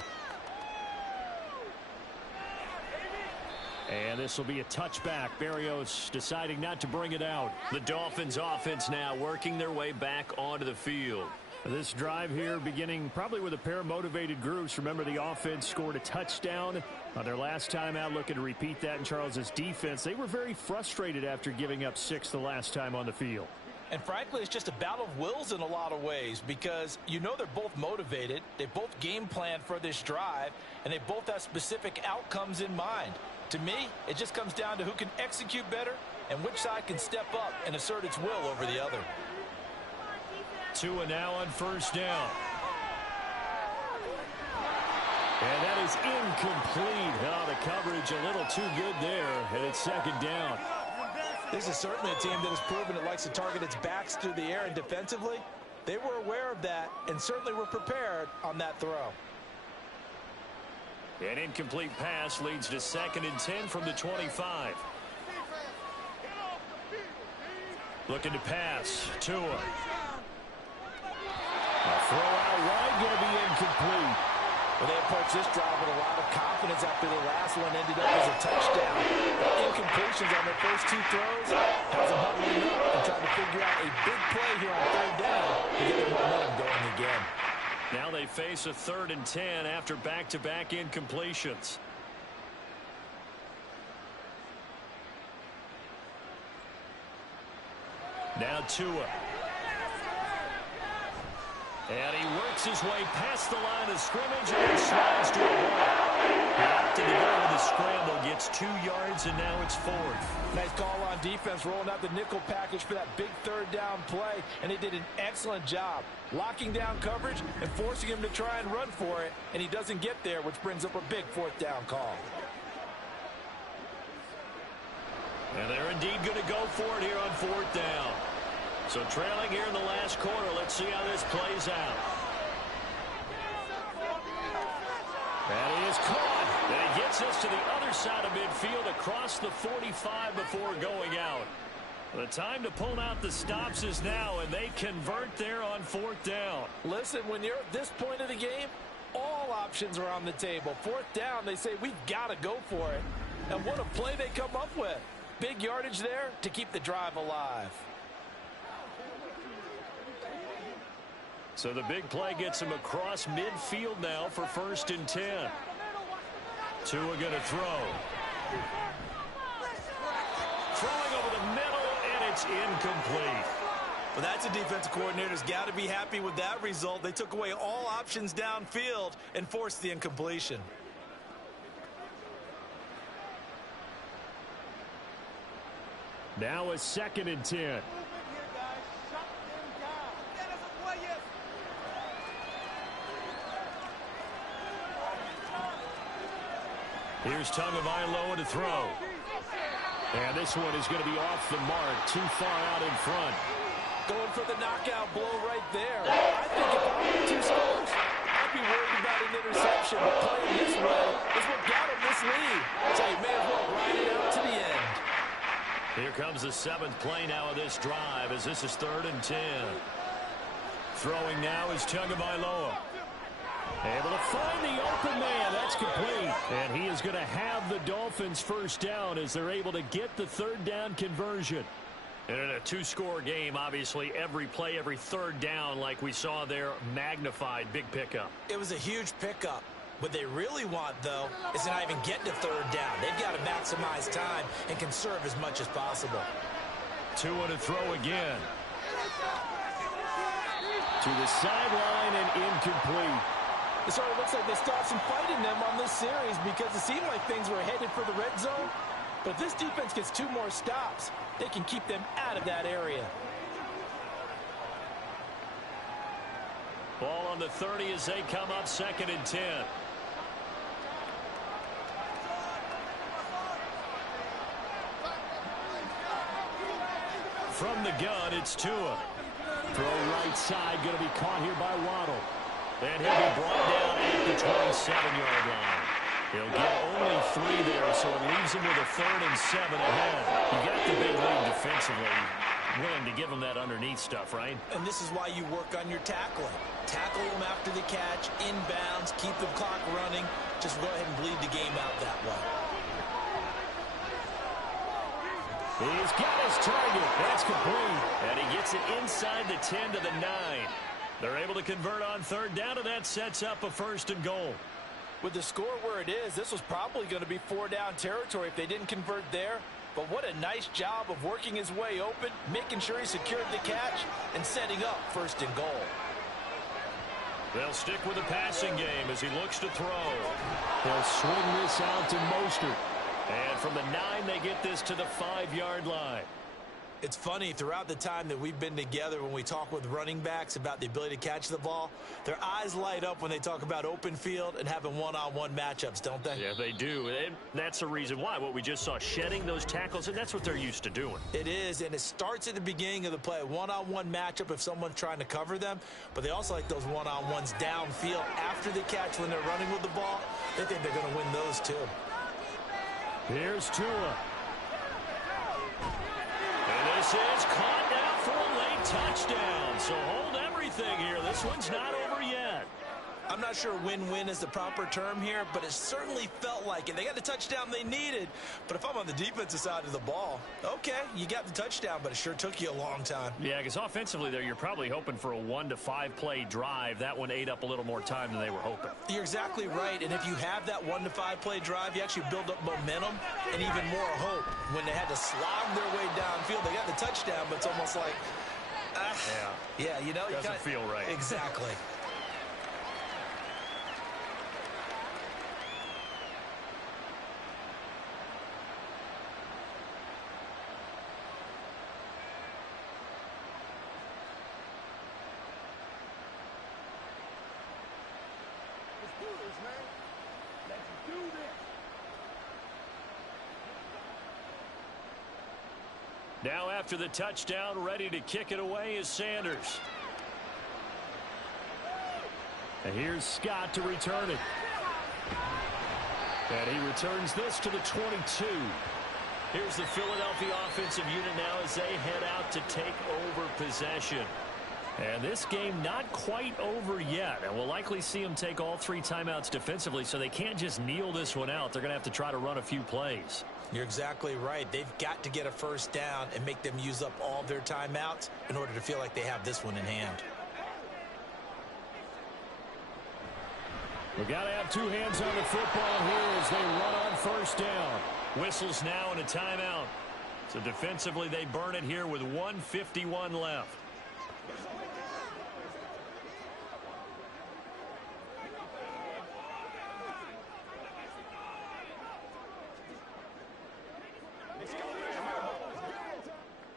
And this will be a touchback. Berrios deciding not to bring it out. The Dolphins offense now working their way back onto the field. This drive here beginning probably with a pair of motivated groups. Remember, the offense scored a touchdown on their last time out, looking to repeat that in Charles's defense. They were very frustrated after giving up 6 the last time on the field. And frankly, it's just a battle of wills in a lot of ways because you know they're both motivated. They both game plan for this drive, and they both have specific outcomes in mind. To me, it just comes down to who can execute better and which side can step up and assert its will over the other. Tua now on 1st down. And that is incomplete. Oh, the coverage a little too good there, and it's 2nd down. This is certainly a team that has proven it likes to target its backs through the air, and defensively, they were aware of that and certainly were prepared on that throw. An incomplete pass leads to 2nd and 10 from the 25. Looking to pass. Tua. A throw out wide, going to be incomplete. Well, they approached this drive with a lot of confidence after the last one ended up as a touchdown. The incompletions on their first 2 throws has them huddling up and trying to figure out a big play here on 3rd down to get their momentum going again. Now they face a 3rd and 10 after back-to-back incompletions. Now Tua. And he works his way past the line of scrimmage and slides to a ball. He opted to go with a scramble, gets 2 yards, and now it's 4th. Nice call on defense, rolling out the nickel package for that big 3rd down play, and they did an excellent job locking down coverage and forcing him to try and run for it, and he doesn't get there, which brings up a big 4th down call. And they're indeed going to go for it here on 4th down. So trailing here in the last quarter, let's see how this plays out. And he is caught. And he gets us to the other side of midfield across the 45 before going out. The time to pull out the stops is now, and they convert there on 4th down. Listen, when you're at this point of the game, all options are on the table. 4th down, they say, we've got to go for it. And what a play they come up with. Big yardage there to keep the drive alive. So the big play gets him across midfield now for 1st and 10. Tua going to throw. Throwing over the middle, and it's incomplete. Well, that's a defensive coordinator's got to be happy with that result. They took away all options downfield and forced the incompletion. Now a 2nd and 10. Here's Tagovailoa to throw. And this one is going to be off the mark, too far out in front. Going for the knockout blow right there. I think if I were 2 scores, I'd be worried about an interception. But playing this way is what got him this lead. So you may as well ride it out to the end. Here comes the 7th play now of this drive as this is 3rd and 10. Throwing now is Tagovailoa. Able to find the open man. That's complete. And he is going to have the Dolphins 1st down as they're able to get the 3rd down conversion. And in a 2-score game, obviously, every play, every 3rd down, like we saw there, magnified. Big pickup. It was a huge pickup. What they really want, though, is to not even get to 3rd down. They've got to maximize time and conserve as much as possible. Tua to throw again. To the sideline and incomplete. It sort of looks like they stopped some fight in them on this series because it seemed like things were headed for the red zone. But if this defense gets 2 more stops, they can keep them out of that area. Ball on the 30 as they come up 2nd and 10. From the gun, it's Tua. Throw right side, going to be caught here by Waddle. And he'll be brought down at the 27-yard line. He'll get only 3 there, so it leaves him with a 3rd and 7 ahead. You got the big lead defensively. Willing to give him that underneath stuff, right? And this is why you work on your tackling. Tackle them after the catch, inbounds, keep the clock running. Just go ahead and bleed the game out that way. He's got his target. That's complete. And he gets it inside the 10 to the 9. They're able to convert on 3rd down, and that sets up a 1st and goal. With the score where it is, this was probably going to be 4-down territory if they didn't convert there. But what a nice job of working his way open, making sure he secured the catch, and setting up 1st and goal. They'll stick with the passing game as he looks to throw. They'll swing this out to Mostert. And from the 9, they get this to the 5-yard line. It's funny, throughout the time that we've been together, when we talk with running backs about the ability to catch the ball, their eyes light up when they talk about open field and having one-on-one matchups, don't they? Yeah, they do. And that's the reason why. What we just saw, shedding those tackles, and that's what they're used to doing. It is, and it starts at the beginning of the play. One-on-one matchup if someone's trying to cover them, but they also like those one-on-ones downfield after the catch when they're running with the ball. They think they're going to win those, too. Here's Tua. And this is caught now for a late touchdown. So hold everything here. This one's not over yet. I'm not sure win-win is the proper term here, but it certainly felt like it. They got the touchdown they needed, but if I'm on the defensive side of the ball, okay, you got the touchdown, but it sure took you a long time. Yeah, because offensively there, you're probably hoping for a 1 to 5 play drive. That one ate up a little more time than they were hoping. You're exactly right, and if you have that 1 to 5 play drive, you actually build up momentum and even more hope. When they had to slog their way downfield, they got the touchdown, but it's almost like, yeah, you know. Doesn't feel right. Exactly. Let's do this, man. Let's do this. Now after the touchdown, ready to kick it away is Sanders. And here's Scott to return it. And he returns this to the 22. Here's the Philadelphia offensive unit now as they head out to take over possession. And this game not quite over yet. And we'll likely see them take all 3 timeouts defensively, so they can't just kneel this one out. They're going to have to try to run a few plays. You're exactly right. They've got to get a first down and make them use up all their timeouts in order to feel like they have this one in hand. We've got to have 2 hands on the football here as they run on first down. Whistles now and a timeout. So defensively, they burn it here with 1:51 left.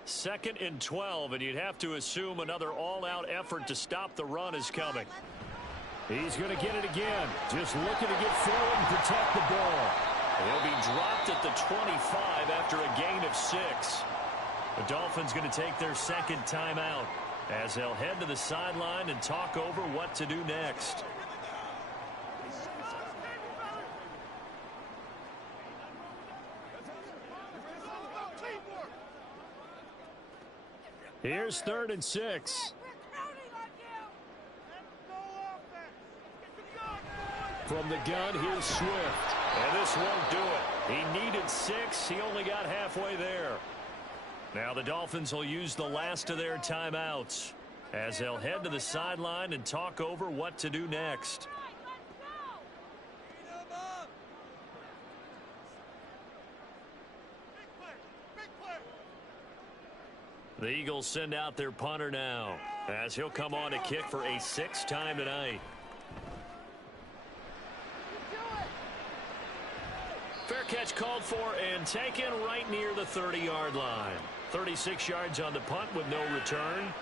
Second and 12, and you'd have to assume another all-out effort to stop the run is coming. He's going to get it again. Just looking to get forward and protect the ball. He'll be dropped at the 25 after a gain of 6. The Dolphins going to take their second timeout as they'll head to the sideline and talk over what to do next. Here's 3rd and 6. From the gun, here's Swift. And this won't do it. He needed 6. He only got halfway there. Now the Dolphins will use the last of their timeouts as they'll head to the sideline and talk over what to do next. The Eagles send out their punter now as he'll come on to kick for a 6th time tonight. Fair catch called for and taken right near the 30-yard line. 36 yards on the punt with no return.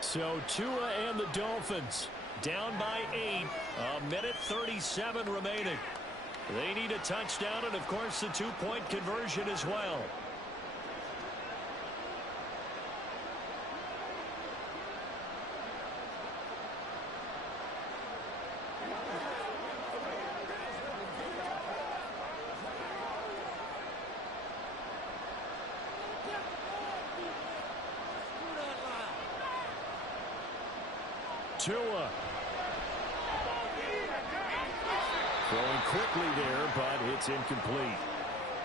So Tua and the Dolphins down by 8. 1:37 remaining. They need a touchdown and, of course, the 2-point conversion as well. Tua. Throwing quickly there, but it's incomplete.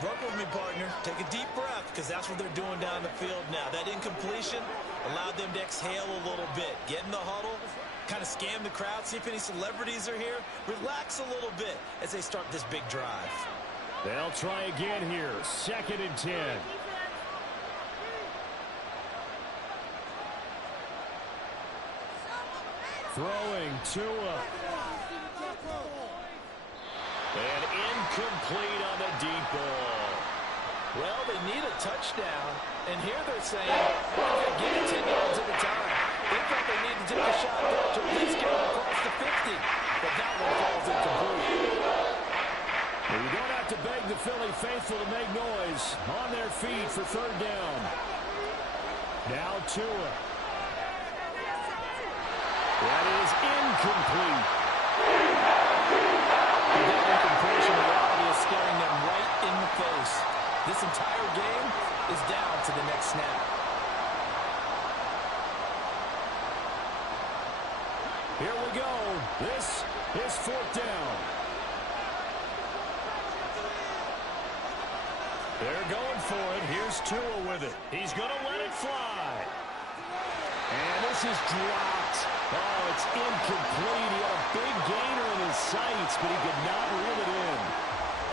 Work with me, partner. Take a deep breath, because that's what they're doing down the field now. That incompletion allowed them to exhale a little bit. Get in the huddle, kind of scan the crowd, see if any celebrities are here. Relax a little bit as they start this big drive. They'll try again here. 2nd and 10. Throwing Tua. And incomplete on the deep ball. Well, they need a touchdown, and here they're saying, well, they're getting 10 yards at a time. They thought they needed to take a shot there to at least get them across the 50, but that one falls incomplete. Well, you don't have to beg the Philly faithful to make noise. On their feet for 3rd down. Now Tua. That is incomplete. That incompletion reality is staring them right in the face. This entire game is down to the next snap. Here we go. This is 4th down. They're going for it. Here's Tua with it. He's going to let it fly. And this is dropped. Oh, it's incomplete. He had a big gainer in his sights, but he could not reel it in.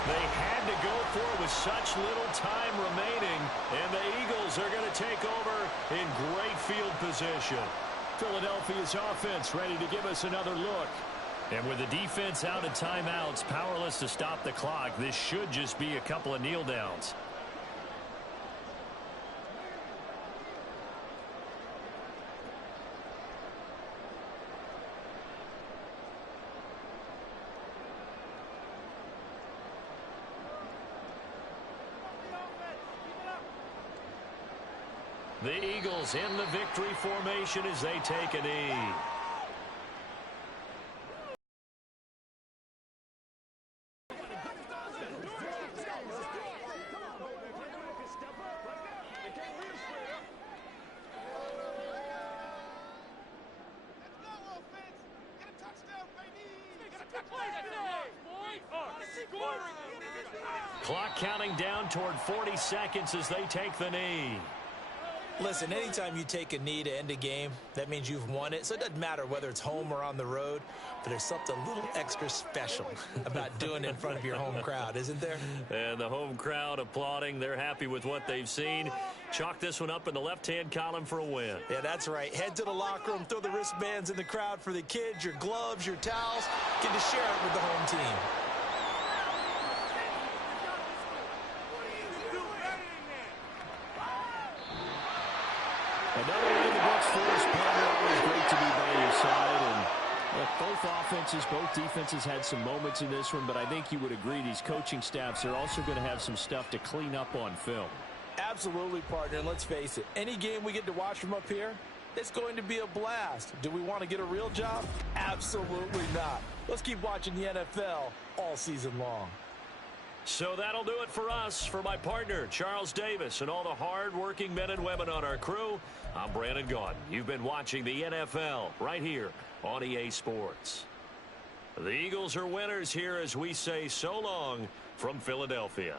They had to go for it with such little time remaining. And the Eagles are going to take over in great field position. Philadelphia's offense ready to give us another look. And with the defense out of timeouts, powerless to stop the clock, this should just be a couple of kneel downs. The Eagles in the victory formation as they take a knee. Clock counting down toward 40 seconds as they take the knee. Listen, anytime you take a knee to end a game, that means you've won it. So it doesn't matter whether it's home or on the road, but there's something a little extra special about doing it in front of your home crowd, isn't there? And the home crowd applauding. They're happy with what they've seen. Chalk this one up in the left-hand column for a win. Yeah, that's right. Head to the locker room, throw the wristbands in the crowd for the kids, your gloves, your towels. Get to share it with the home team. Another win in the books for us, partner. Always great to be by your side. And look, both offenses, both defenses had some moments in this one, but I think you would agree these coaching staffs are also going to have some stuff to clean up on film. Absolutely, partner. And let's face it, any game we get to watch from up here, it's going to be a blast. Do we want to get a real job? Absolutely not. Let's keep watching the NFL all season long. So that'll do it for us. For my partner, Charles Davis, and all the hard-working men and women on our crew, I'm Brandon Gaudin. You've been watching the NFL right here on EA Sports. The Eagles are winners here as we say so long from Philadelphia.